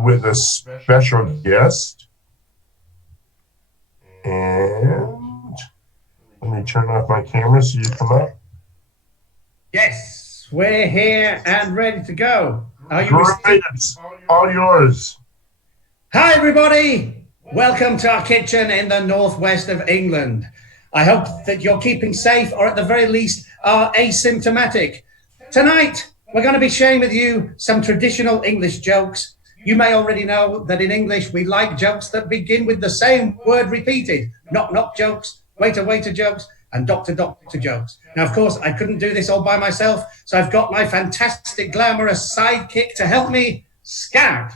with a special guest. And let me turn off my camera so you come up. Yes, we're here and ready to go. Are you Great, it's all yours. Hi, everybody. Welcome to our kitchen in the northwest of England. I hope that you're keeping safe, or at the very least are asymptomatic. Tonight, we're going to be sharing with you some traditional English jokes. You may already know that in English, we like jokes that begin with the same word repeated. Knock, knock jokes, waiter, waiter jokes, and doctor, doctor jokes. Now, of course, I couldn't do this all by myself, so I've got my fantastic, glamorous sidekick to help me, Scout.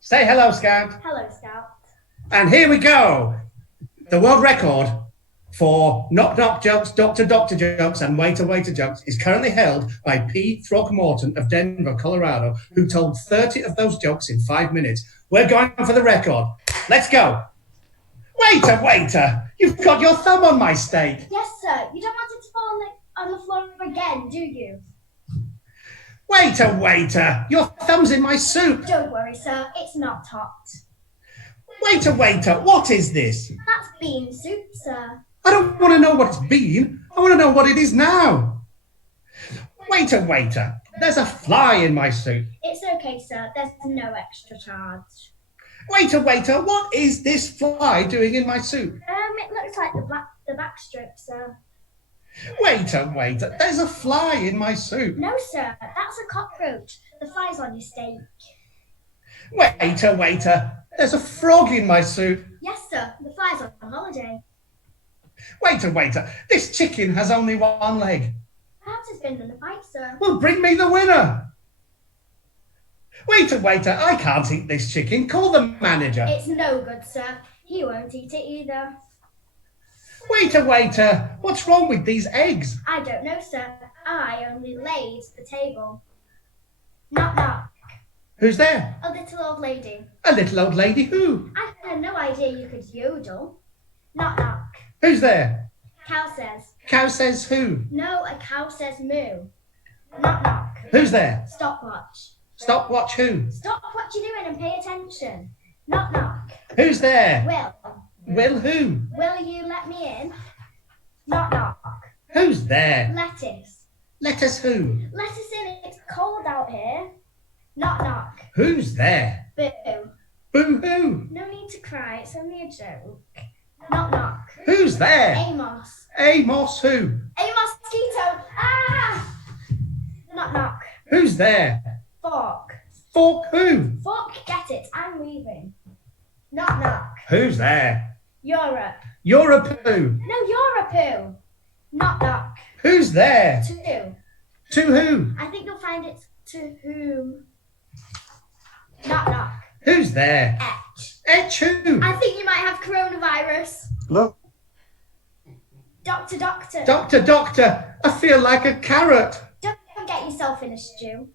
Say hello, Scout. Hello, Scout. And here we go. The world record for knock, knock jokes, doctor, doctor jokes, and waiter, waiter jokes is currently held by P. Throckmorton of Denver, Colorado, who told 30 of those jokes in 5 minutes. We're going for the record. Let's go. Waiter, waiter, you've got your thumb on my steak. Yes, sir. You don't want it to fall on the floor again, do you? Waiter, waiter, your thumb's in my soup. Don't worry, sir. It's not hot. Waiter, waiter, what is this? That's bean soup, sir. I don't want to know what it's been. I want to know what it is now. Waiter, waiter, there's a fly in my soup. It's okay, sir. There's no extra charge. Waiter, waiter, what is this fly doing in my soup? It looks like the back strip, sir. Waiter, waiter, there's a fly in my soup. No, sir. That's a cockroach. The fly's on your steak. Waiter, waiter, there's a frog in my soup. Yes, sir. The fly's on holiday. Waiter, waiter, this chicken has only one leg. Perhaps it's been in a fight, sir. Well, bring me the winner. Waiter, waiter, I can't eat this chicken. Call the manager. It's no good, sir. He won't eat it either. Waiter, waiter, what's wrong with these eggs? I don't know, sir. I only laid the table. Knock, knock. Who's there? A little old lady. A little old lady who? I had no idea you could yodel. Knock, knock. Who's there? Cow says. Cow says who? No, a cow says moo. Knock, knock. Who's there? Stopwatch. Stopwatch who? Stop what you're doing and pay attention. Knock, knock. Who's there? Will. Will who? Will you let me in? Knock, knock. Who's there? Lettuce. Lettuce who? Let us in, it's cold out here. Knock, knock. Who's there? Boo. Boo hoo. No need to cry, it's only a joke. Knock knock. Who's there? Amos. Amos who? A mosquito. Ah! Knock knock. Who's there? Fork. Fork who? Fork, get it. I'm leaving. Knock knock. Who's there? Europe. Europe who? No, Europe who? Knock knock. Who's there? To who? To who? I think you'll find it to whom. Knock knock. Who's there? Etch. Etch who? I think you might have coronavirus. Look, Doctor, doctor. Doctor, doctor, I feel like a carrot. Don't get yourself in a stew.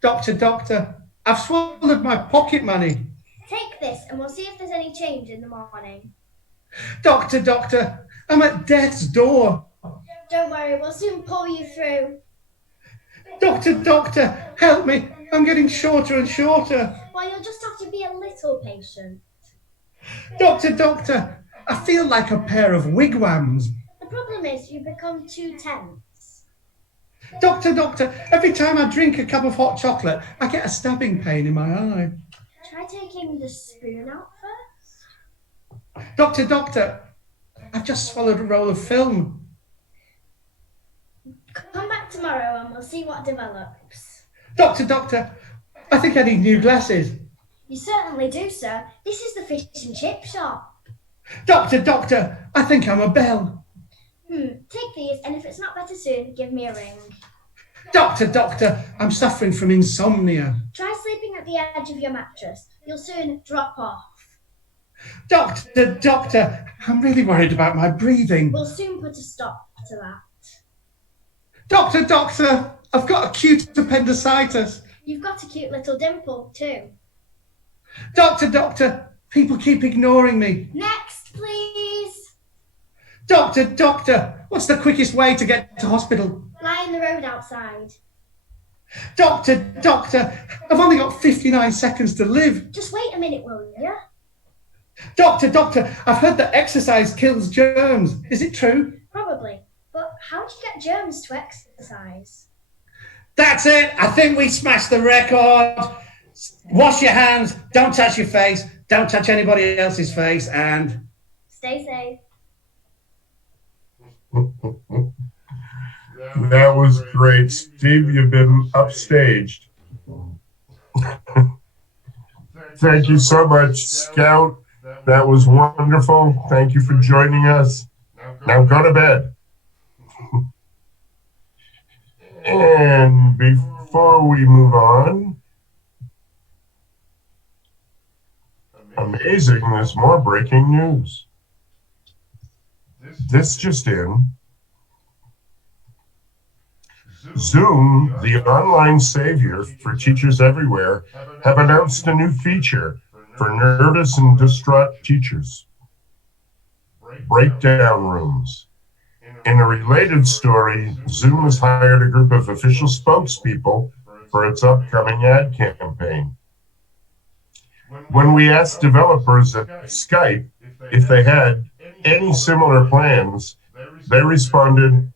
Doctor, doctor, I've swallowed my pocket money. Take this and we'll see if there's any change in the morning. Doctor, doctor, I'm at death's door. Don't worry, we'll soon pull you through. Doctor, doctor, help me. I'm getting shorter and shorter. Well, you'll just have to be a little patient. Doctor, doctor, I feel like a pair of wigwams. The problem is you become too tense. Doctor, doctor, every time I drink a cup of hot chocolate, I get a stabbing pain in my eye. Try taking the spoon out first. Doctor, doctor, I've just swallowed a roll of film. Come back tomorrow and we'll see what develops. Doctor, doctor, I think I need new glasses. You certainly do, sir. This is the fish and chip shop. Doctor, doctor, I think I'm a bell. Take these, and if it's not better soon, give me a ring. Doctor, doctor, I'm suffering from insomnia. Try sleeping at the edge of your mattress. You'll soon drop off. Doctor, doctor, I'm really worried about my breathing. We'll soon put a stop to that. Doctor, doctor, I've got acute appendicitis. You've got a cute little dimple, too. Doctor, doctor, people keep ignoring me. Next, please. Doctor, doctor, what's the quickest way to get to hospital? Lie in the road outside. Doctor, doctor, I've only got 59 seconds to live. Just wait a minute, will you? Doctor, doctor, I've heard that exercise kills germs. Is it true? Probably. But how do you get germs to exercise? That's it. I think we smashed the record. Wash your hands. Don't touch your face. Don't touch anybody else's face. And stay safe. That was great. Steve, you've been upstaged. Thank you so much, Scout. That was wonderful. Thank you for joining us. Now go to bed. And before we move on, amazing, there's more breaking news. This just in. Zoom, the online savior for teachers everywhere, have announced a new feature for nervous and distraught teachers. Breakdown rooms. In a related story, Zoom has hired a group of official spokespeople for its upcoming ad campaign. When we asked developers at Skype if they had any similar plans, they responded,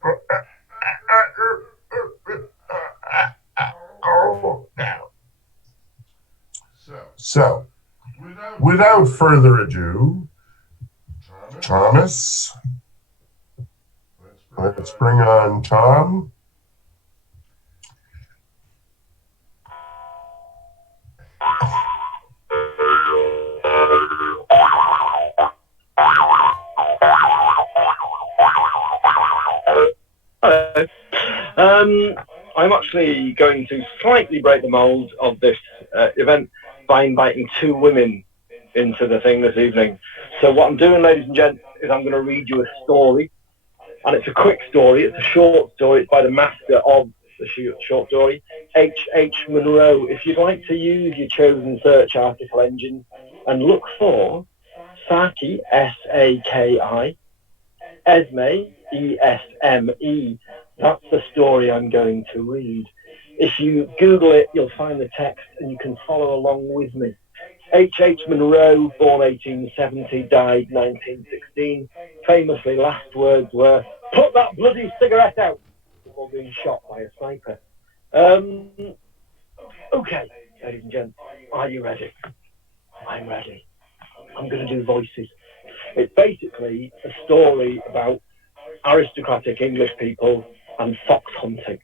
So, without further ado, Thomas, let's bring on Tom. Hello. I'm actually going to slightly break the mold of this event by inviting two women into the thing this evening. So what I'm doing, ladies and gents, is I'm going to read you a story. And it's a quick story. It's a short story. It's by the master of the short story, H.H. Munro. If you'd like to use your chosen search article engine and look for Saki, S-A-K-I, Esme, E-S-M-E, that's the story I'm going to read. If you Google it, you'll find the text and you can follow along with me. H.H. Munro, born 1870, died 1916. Famously, last words were, "Put that bloody cigarette out," before being shot by a sniper. Okay, ladies and gents, are you ready? I'm ready. I'm going to do voices. It's basically a story about aristocratic English people and fox hunting.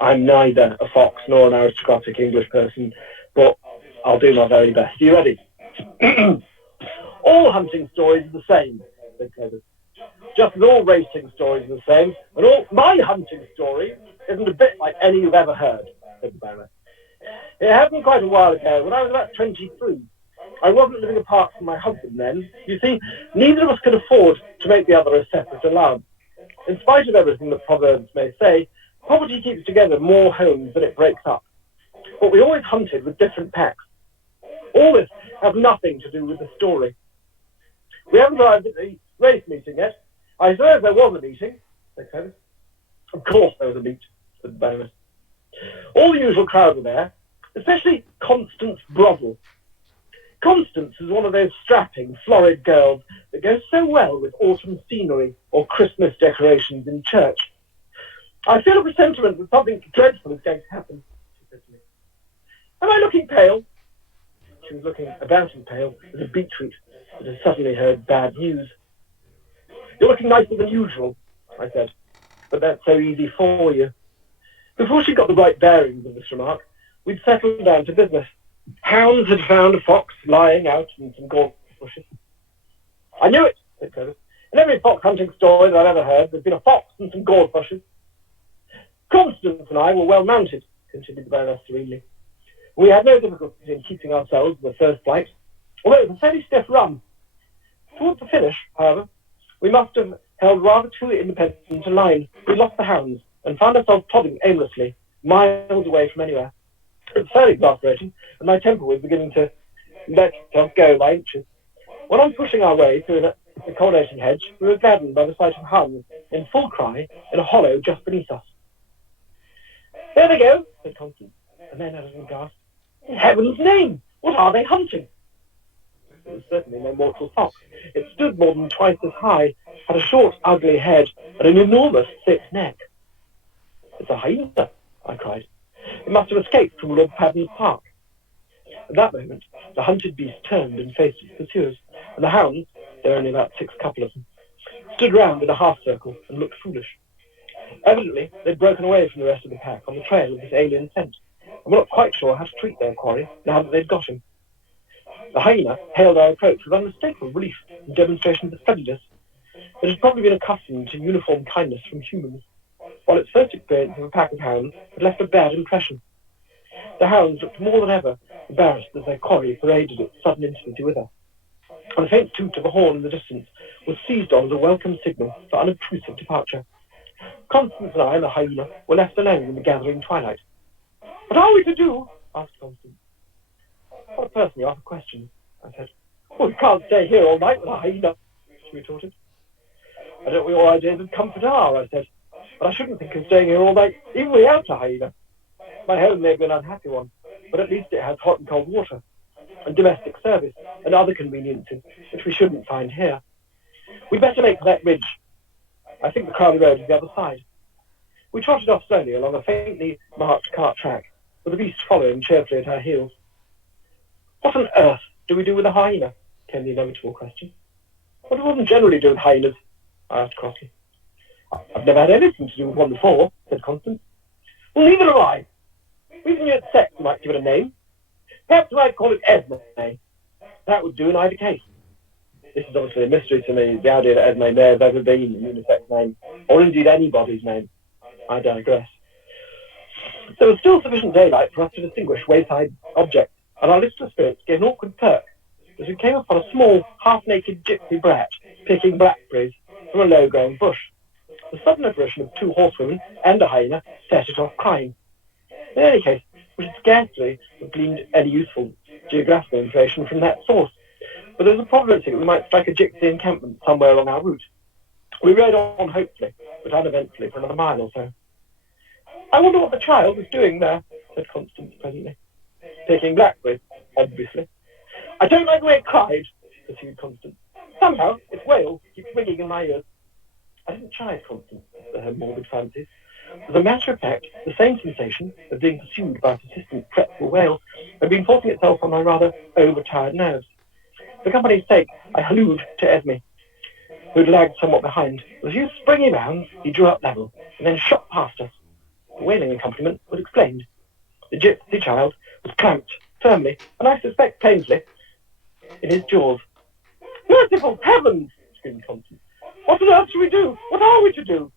I'm neither a fox nor an aristocratic English person, but I'll do my very best. Are you ready? All hunting stories are the same, said Clovis. Just as all racing stories are the same, and all my hunting story isn't a bit like any you've ever heard, said the Baroness. It happened quite a while ago, when I was about 23. I wasn't living apart from my husband then. You see, neither of us could afford to make the other a separate allowance. In spite of everything that proverbs may say, poverty keeps together more homes than it breaks up. But we always hunted with different packs. All this has nothing to do with the story. We haven't arrived at the race meeting yet. I suppose there was a meeting, said Clovis. Of course there was a meet, said the Baroness. All the usual crowd were there, especially Constance Brozzle. Constance is one of those strapping, florid girls that goes so well with autumn scenery or Christmas decorations in church. I feel a presentiment that something dreadful is going to happen, she said to me. Am I looking pale? She was looking about as pale as a beetroot that has suddenly heard bad news. You're looking nicer than usual, I said, but that's so easy for you. Before she got the right bearings of this remark, we'd settled down to business. Hounds had found a fox lying out in some gorse bushes. I knew it, said Clovis. In every fox hunting story that I've ever heard, there's been a fox and some gorse bushes. Constance and I were well mounted, continued the Baroness serenely. We had no difficulty in keeping ourselves in the first flight, although it was a fairly stiff run. Towards the finish, however, we must have held rather too independent a line. We lost the hounds and found ourselves plodding aimlessly, miles away from anywhere. It was fairly exasperating, and my temper was beginning to let itself go by inches. When on pushing our way through an accommodating hedge, we were gladdened by the sight of hounds in full cry in a hollow just beneath us. There they go, said Constance, and then Alison gasped. In heaven's name, what are they hunting? It was certainly no mortal fox. It stood more than twice as high, had a short, ugly head, and an enormous, thick neck. It's a hyena, I cried. It must have escaped from Lord Padden's park. At that moment, the hunted beast turned and faced its pursuers, and the hounds, there were only about 6 couple of them, stood round in a half-circle and looked foolish. Evidently, they'd broken away from the rest of the pack on the trail of this alien scent, and were not quite sure how to treat their quarry now that they'd got him. The hyena hailed our approach with unmistakable relief and demonstrations of friendliness. It had probably been accustomed to uniform kindness from humans, while its first experience of a pack of hounds had left a bad impression. The hounds looked more than ever embarrassed as their quarry paraded its sudden intimacy with us, and the faint toot of a horn in the distance was seized on as a welcome signal for unobtrusive departure. Constance and I and the hyena were left alone in the gathering twilight. What are we to do? Asked Constance. What a personally off question, I said. Well, we can't stay here all night with a hyena, she retorted. I don't know what your ideas of comfort are, I said, but I shouldn't think of staying here all night, even without a hyena. My home may be an unhappy one, but at least it has hot and cold water, and domestic service, and other conveniences, which we shouldn't find here. We'd better make for that ridge. I think the Crowley Road is the other side. We trotted off slowly along a faintly marked cart track, with the beast following cheerfully at our heels. What on earth do we do with a hyena? Came the inevitable question. What do one generally do with hyenas? I asked crossly. I've never had anything to do with one before, said Constance. Well, neither have I. Even your sex might give it a name. Perhaps you might call it Esme. That would do in either case. This is obviously a mystery to me, the idea that Esme may have ever been a unisex name, or indeed anybody's name. I digress. There was still sufficient daylight for us to distinguish wayside objects, and our listless spirits gave an awkward perk as we came upon a small, half-naked gypsy brat picking blackberries from a low-growing bush. The sudden apparition of 2 horsewomen and a hyena set it off crying. In any case, we should scarcely have gleaned any useful geographical information from that source, but there was a probability that we might strike a gypsy encampment somewhere along our route. We rode on hopefully, but uneventfully for another mile or so. I wonder what the child was doing there, said Constance presently. Picking blackberries, obviously. I don't like the way it cried, pursued Constance. Somehow, its wail keeps ringing in my ears. I didn't chide Constance for her morbid fancies. As a matter of fact, the same sensation of being pursued by a persistent, fretful wail had been forcing itself on my rather overtired nerves. For company's sake, I hallooed to Esme, who'd lagged somewhat behind. With a few springy rounds, he drew up level, and then shot past us. The whaling accompaniment was explained. The gypsy child was clamped firmly, and I suspect painfully, in his jaws. "Merciful heavens!" screamed Constance. "What on earth shall we do? What are we to do?"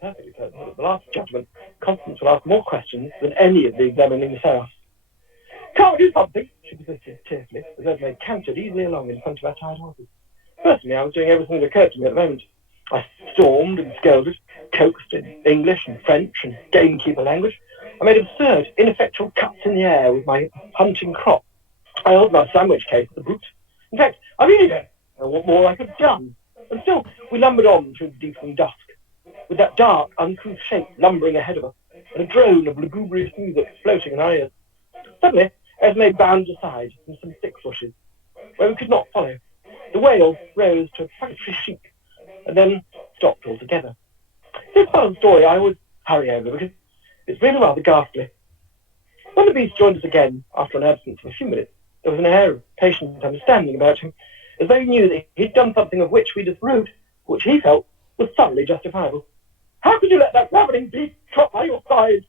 Perfectly certain that at the last judgment, Constance would ask more questions than any of the examining seraphs. "Can't we do something?" she persisted tearfully, as though they cantered easily along in front of our tired horses. Personally, I was doing everything that occurred to me at the moment. I stormed and scolded, coaxed in English and French and gamekeeper language. I made absurd, ineffectual cuts in the air with my hunting crop. I held my sandwich case at the brute. In fact, I really don't know what more I could have done. And still, we lumbered on through the deepening dusk, with that dark, uncouth shape lumbering ahead of us, and a drone of lugubrious music floating in our ears. Suddenly, Esme bounded aside from some thick bushes, where we could not follow. The whale rose to a frightfully shriek, and then stopped altogether. This part of the story I always hurry over, because it's really rather ghastly. When the beast joined us again, after an absence of a few minutes, there was an air of patient understanding about him, as though he knew that he'd done something of which we disapproved, which he felt was thoroughly justifiable. "How could you let that ravening beast trot by your side?"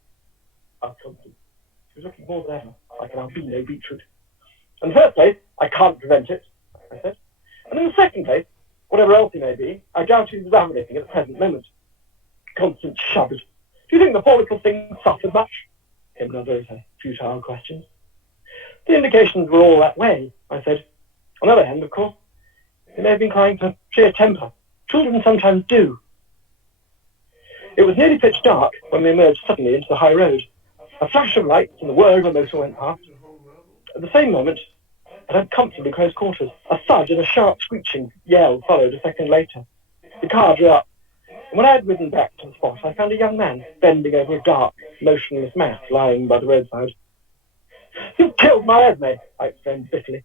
asked Constance. She was looking more than ever like an albino beetroot. "In the first place, I can't prevent it," I said. "And in the second place, whatever else he may be, I doubt he's ravening at the present moment." Constance shuddered. "Do you think the poor little thing suffered much?" came another of her futile questions. "The indications were all that way," I said. "On the other hand, of course, he may have been crying for sheer temper. Children sometimes do." It was nearly pitch dark when we emerged suddenly into the high road. A flash of lights and the whir of a motor went past. At the same moment, at uncomfortably close quarters, a thud and a sharp screeching yell followed a second later. The car drew up, and when I had ridden back to the spot, I found a young man bending over a dark, motionless mass lying by the roadside. "You've killed my Esme!" I exclaimed bitterly.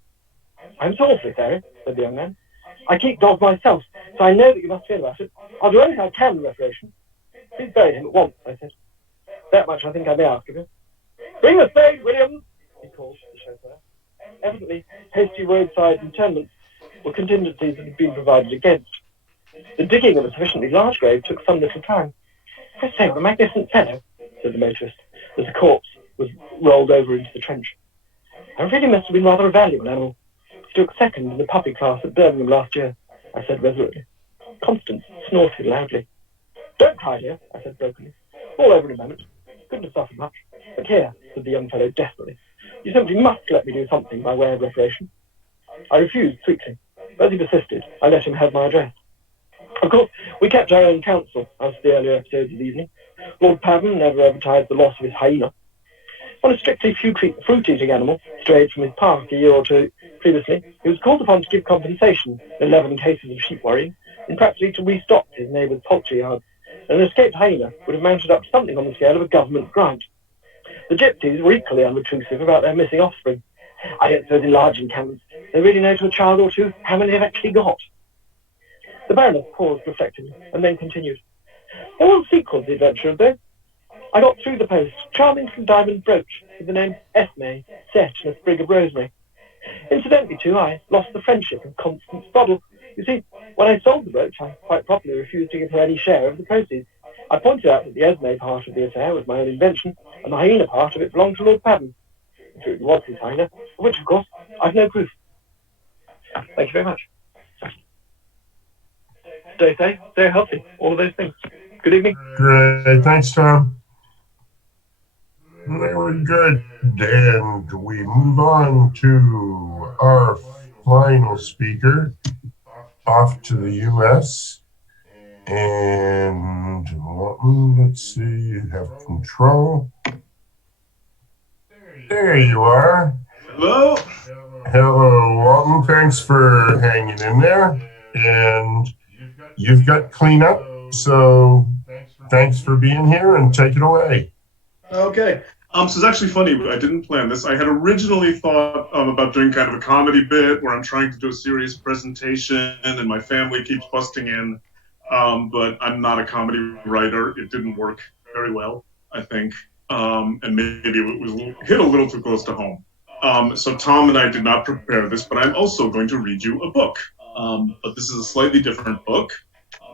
"I'm so awfully sorry," said the young man. "I keep dogs myself, so I know that you must feel about it. I'll do anything I can in reparation." "Please bury him at once," I said. "That much I think I may ask of you." "Bring the spade, Williams!" he called to the chauffeur. Evidently, hasty roadside interments were contingencies that had been provided against. The digging of a sufficiently large grave took some little time. "I say, what a magnificent fellow," said the motorist, as the corpse was rolled over into the trench. "I really must have been rather a valuable animal. He took second in the puppy class at Birmingham last year," I said resolutely. Constance snorted loudly. "Don't cry, dear," I said brokenly. "All over in a moment. Couldn't have suffered much. But here," said the young fellow desperately, "you simply must let me do something by way of reparation." I refused sweetly, but as he persisted, I let him have my address. Of course, we kept our own counsel as to the earlier episodes of the evening. Lord Pabham never advertised the loss of his hyena. When a strictly fruit-eating animal strayed from his park a year or two previously, he was called upon to give compensation in 11 cases of sheep worrying, and practically to restock his neighbour's poultry yard. An escaped hyena would have mounted up to something on the scale of a government grant. The gypsies were equally unobtrusive about their missing offspring. I don't suppose in large encampments they really know to a child or two how many they've actually got. The Baroness paused reflectively, and then continued. "There was a sequel to the adventure, though. I got through the post charming little diamond brooch with the name Esme set in a sprig of rosemary. Incidentally, too, I lost the friendship of Constance Broddle. You see, when I sold the brooch, I quite properly refused to give her any share of the proceeds. I pointed out that the Esme part of the affair was my own invention, and the hyena part of it belonged to Lord Pabham. True, it was his hyena, of which, of course, I've no proof. Thank you very much. Stay safe, stay healthy, all of those things. Good evening." Great. Thanks, Tom. Very good. And we move on to our final speaker, off to the U.S. And let's see, you have control. There you are. Hello. Hello, Walton. Thanks for hanging in there. And you've got cleanup, so thanks for being here and take it away. Okay. So it's actually funny. I didn't plan this. I had originally thought about doing kind of a comedy bit where I'm trying to do a serious presentation and my family keeps busting in. But I'm not a comedy writer. It didn't work very well, I think. And maybe it was hit a little too close to home. So Tom and I did not prepare this, but I'm also going to read you a book. But this is a slightly different book.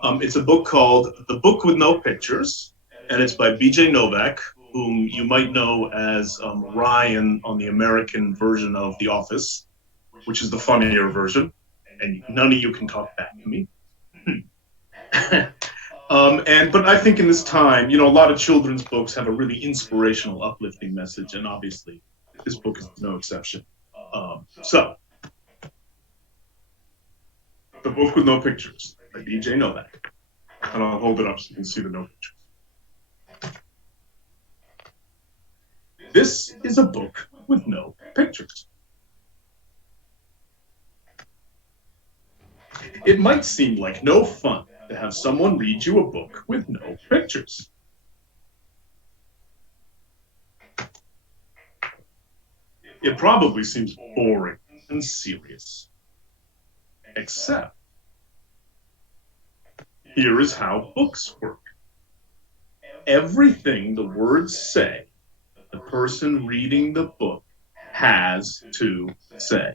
It's a book called The Book with No Pictures, and it's by B.J. Novak, whom you might know as Ryan on the American version of The Office, which is the funnier version, and none of you can talk back to me. But I think in this time, a lot of children's books have a really inspirational, uplifting message, and obviously this book is no exception. So, The Book with No Pictures by B.J. Novak. And I'll hold it up so you can see the no pictures. This is a book with no pictures. It might seem like no fun to have someone read you a book with no pictures. It probably seems boring and serious. Except, here is how books work. Everything the words say, the person reading the book has to say.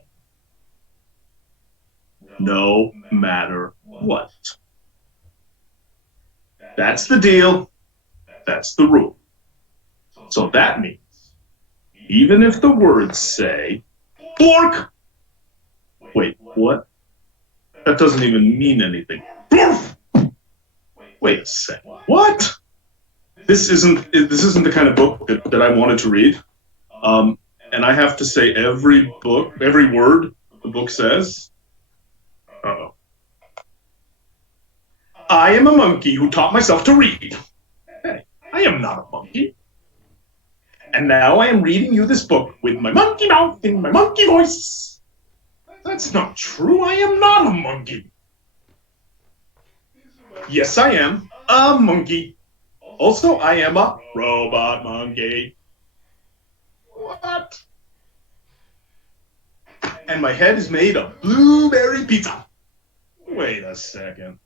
No matter what. That's the deal. That's the rule. So that means, even if the words say, "Bork!" Wait, what? That doesn't even mean anything. Borf! Wait a second. What? This isn't the kind of book that I wanted to read. And I have to say every word the book says. Uh-oh. I am a monkey who taught myself to read. Hey, I am not a monkey. And now I am reading you this book with my monkey mouth and my monkey voice. That's not true. I am not a monkey. Yes, I am a monkey. Also, I am a robot monkey. What? And my head is made of blueberry pizza. Wait a second.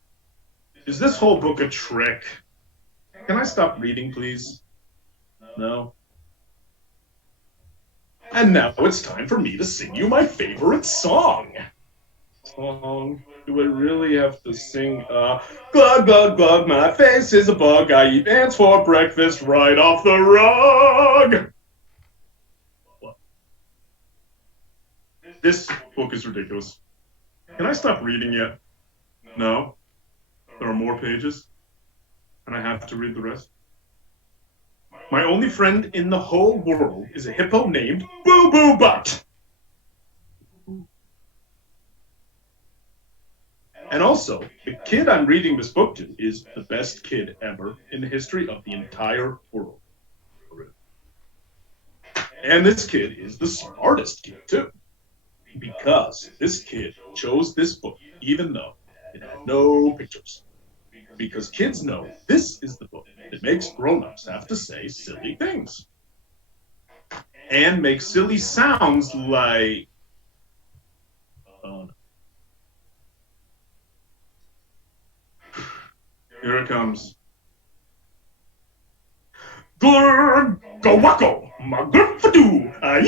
Is this whole book a trick? Can I stop reading, please? No? And now it's time for me to sing you my favorite song. Do I really have to sing? Glug, glug, glug, my face is a bug. I eat ants for breakfast right off the rug. What? This book is ridiculous. Can I stop reading yet? No? There are more pages? And I have to read the rest? My only friend in the whole world is a hippo named Boo Boo Butt. And also, the kid I'm reading this book to is the best kid ever in the history of the entire world. And this kid is the smartest kid, too. Because this kid chose this book even though it had no pictures. Because kids know this is the book that makes grown-ups have to say silly things. And make silly sounds like... Here it comes. Glurg, go wacko, my griffadoo, aye,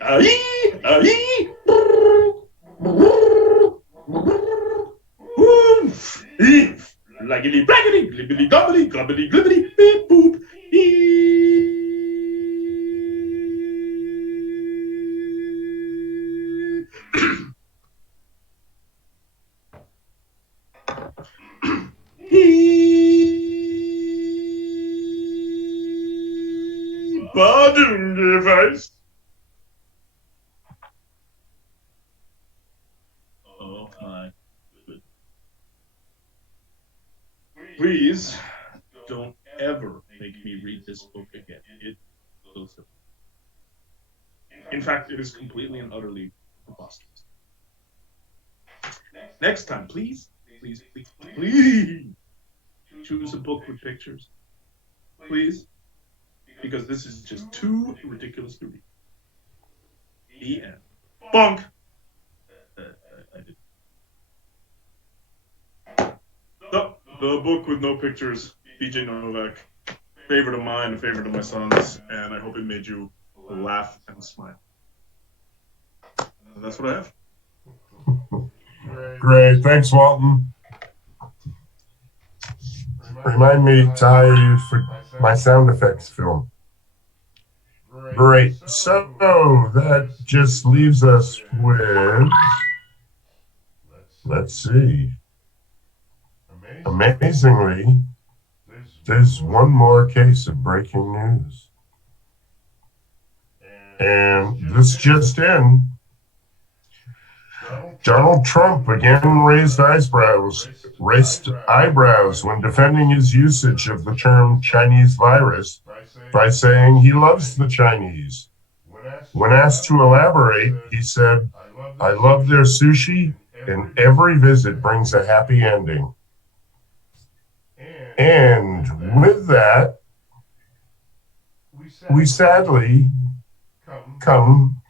aye, aye, oomph, eef, laggity, blaggity, glibbity, gobbity, globbity, glibbity, beep, boop, Pardon device. Oh my goodness. Please don't ever make me read this book again. It's so simple. In fact, it is completely and utterly preposterous. Next time, please, please, please, please choose a book with pictures. Please. Because this is just too ridiculous to read. The end. Bonk! The book with no pictures, B.J. Novak. Favorite of mine, a favorite of my son's, and I hope it made you laugh and smile. that's what I have. Great. Thanks, Walton. Remind me to hire you for my sound effects film. Great. So that just leaves us with, let's see. Amazingly, there's one more case of breaking news. And this just in. Donald Trump again raised eyebrows when defending his usage of the term Chinese virus by saying he loves the Chinese. When asked to elaborate, he said, "I love their sushi, and every visit brings a happy ending." And with that, we sadly come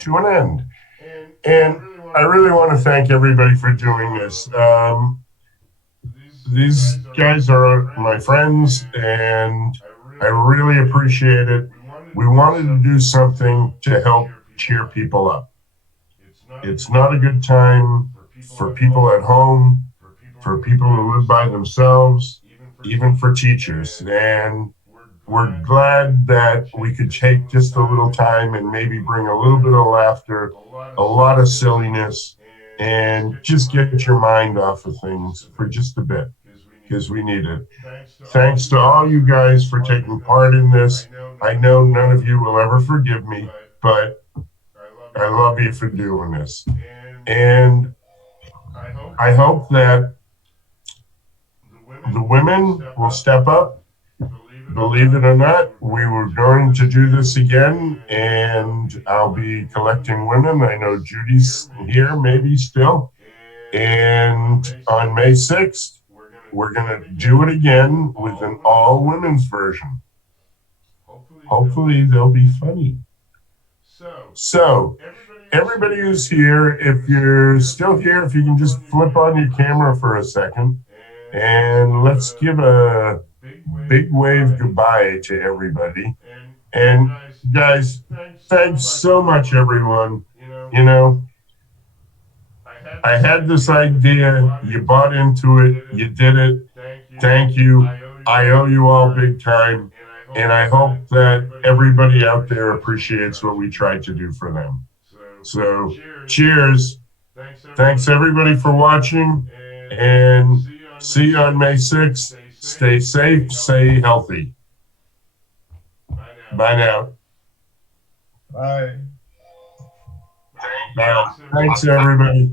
to an end. And I really want to thank everybody for doing this. These guys are my friends, and I really appreciate it. We wanted to do something to help cheer people up. It's not a good time for people at home, for people who live by themselves, even for teachers. And we're glad that we could take just a little time and maybe bring a little bit of laughter, a lot of silliness, and just get your mind off of things for just a bit, because we need it. Thanks to all you guys for taking part in this. I know none of you will ever forgive me, but I love you for doing this. And I hope that the women will step up. Believe it or not, we were going to do this again, and I'll be collecting women. I know Judy's here, maybe still. And on May 6th, we're going to do it again with an all women's version. Hopefully, they'll be funny. So, everybody who's here, if you're still here, if you can just flip on your camera for a second, and let's give a big wave goodbye to everybody. And guys, thanks so much, everyone. You know, I had this idea, you bought into it, you did it. Thank you. I owe you all big time. And I hope that everybody out there appreciates what we tried to do for them. So, cheers. Thanks everybody for watching, and see you on May 6th. Stay safe, stay healthy. Bye now. Bye. Thanks everybody.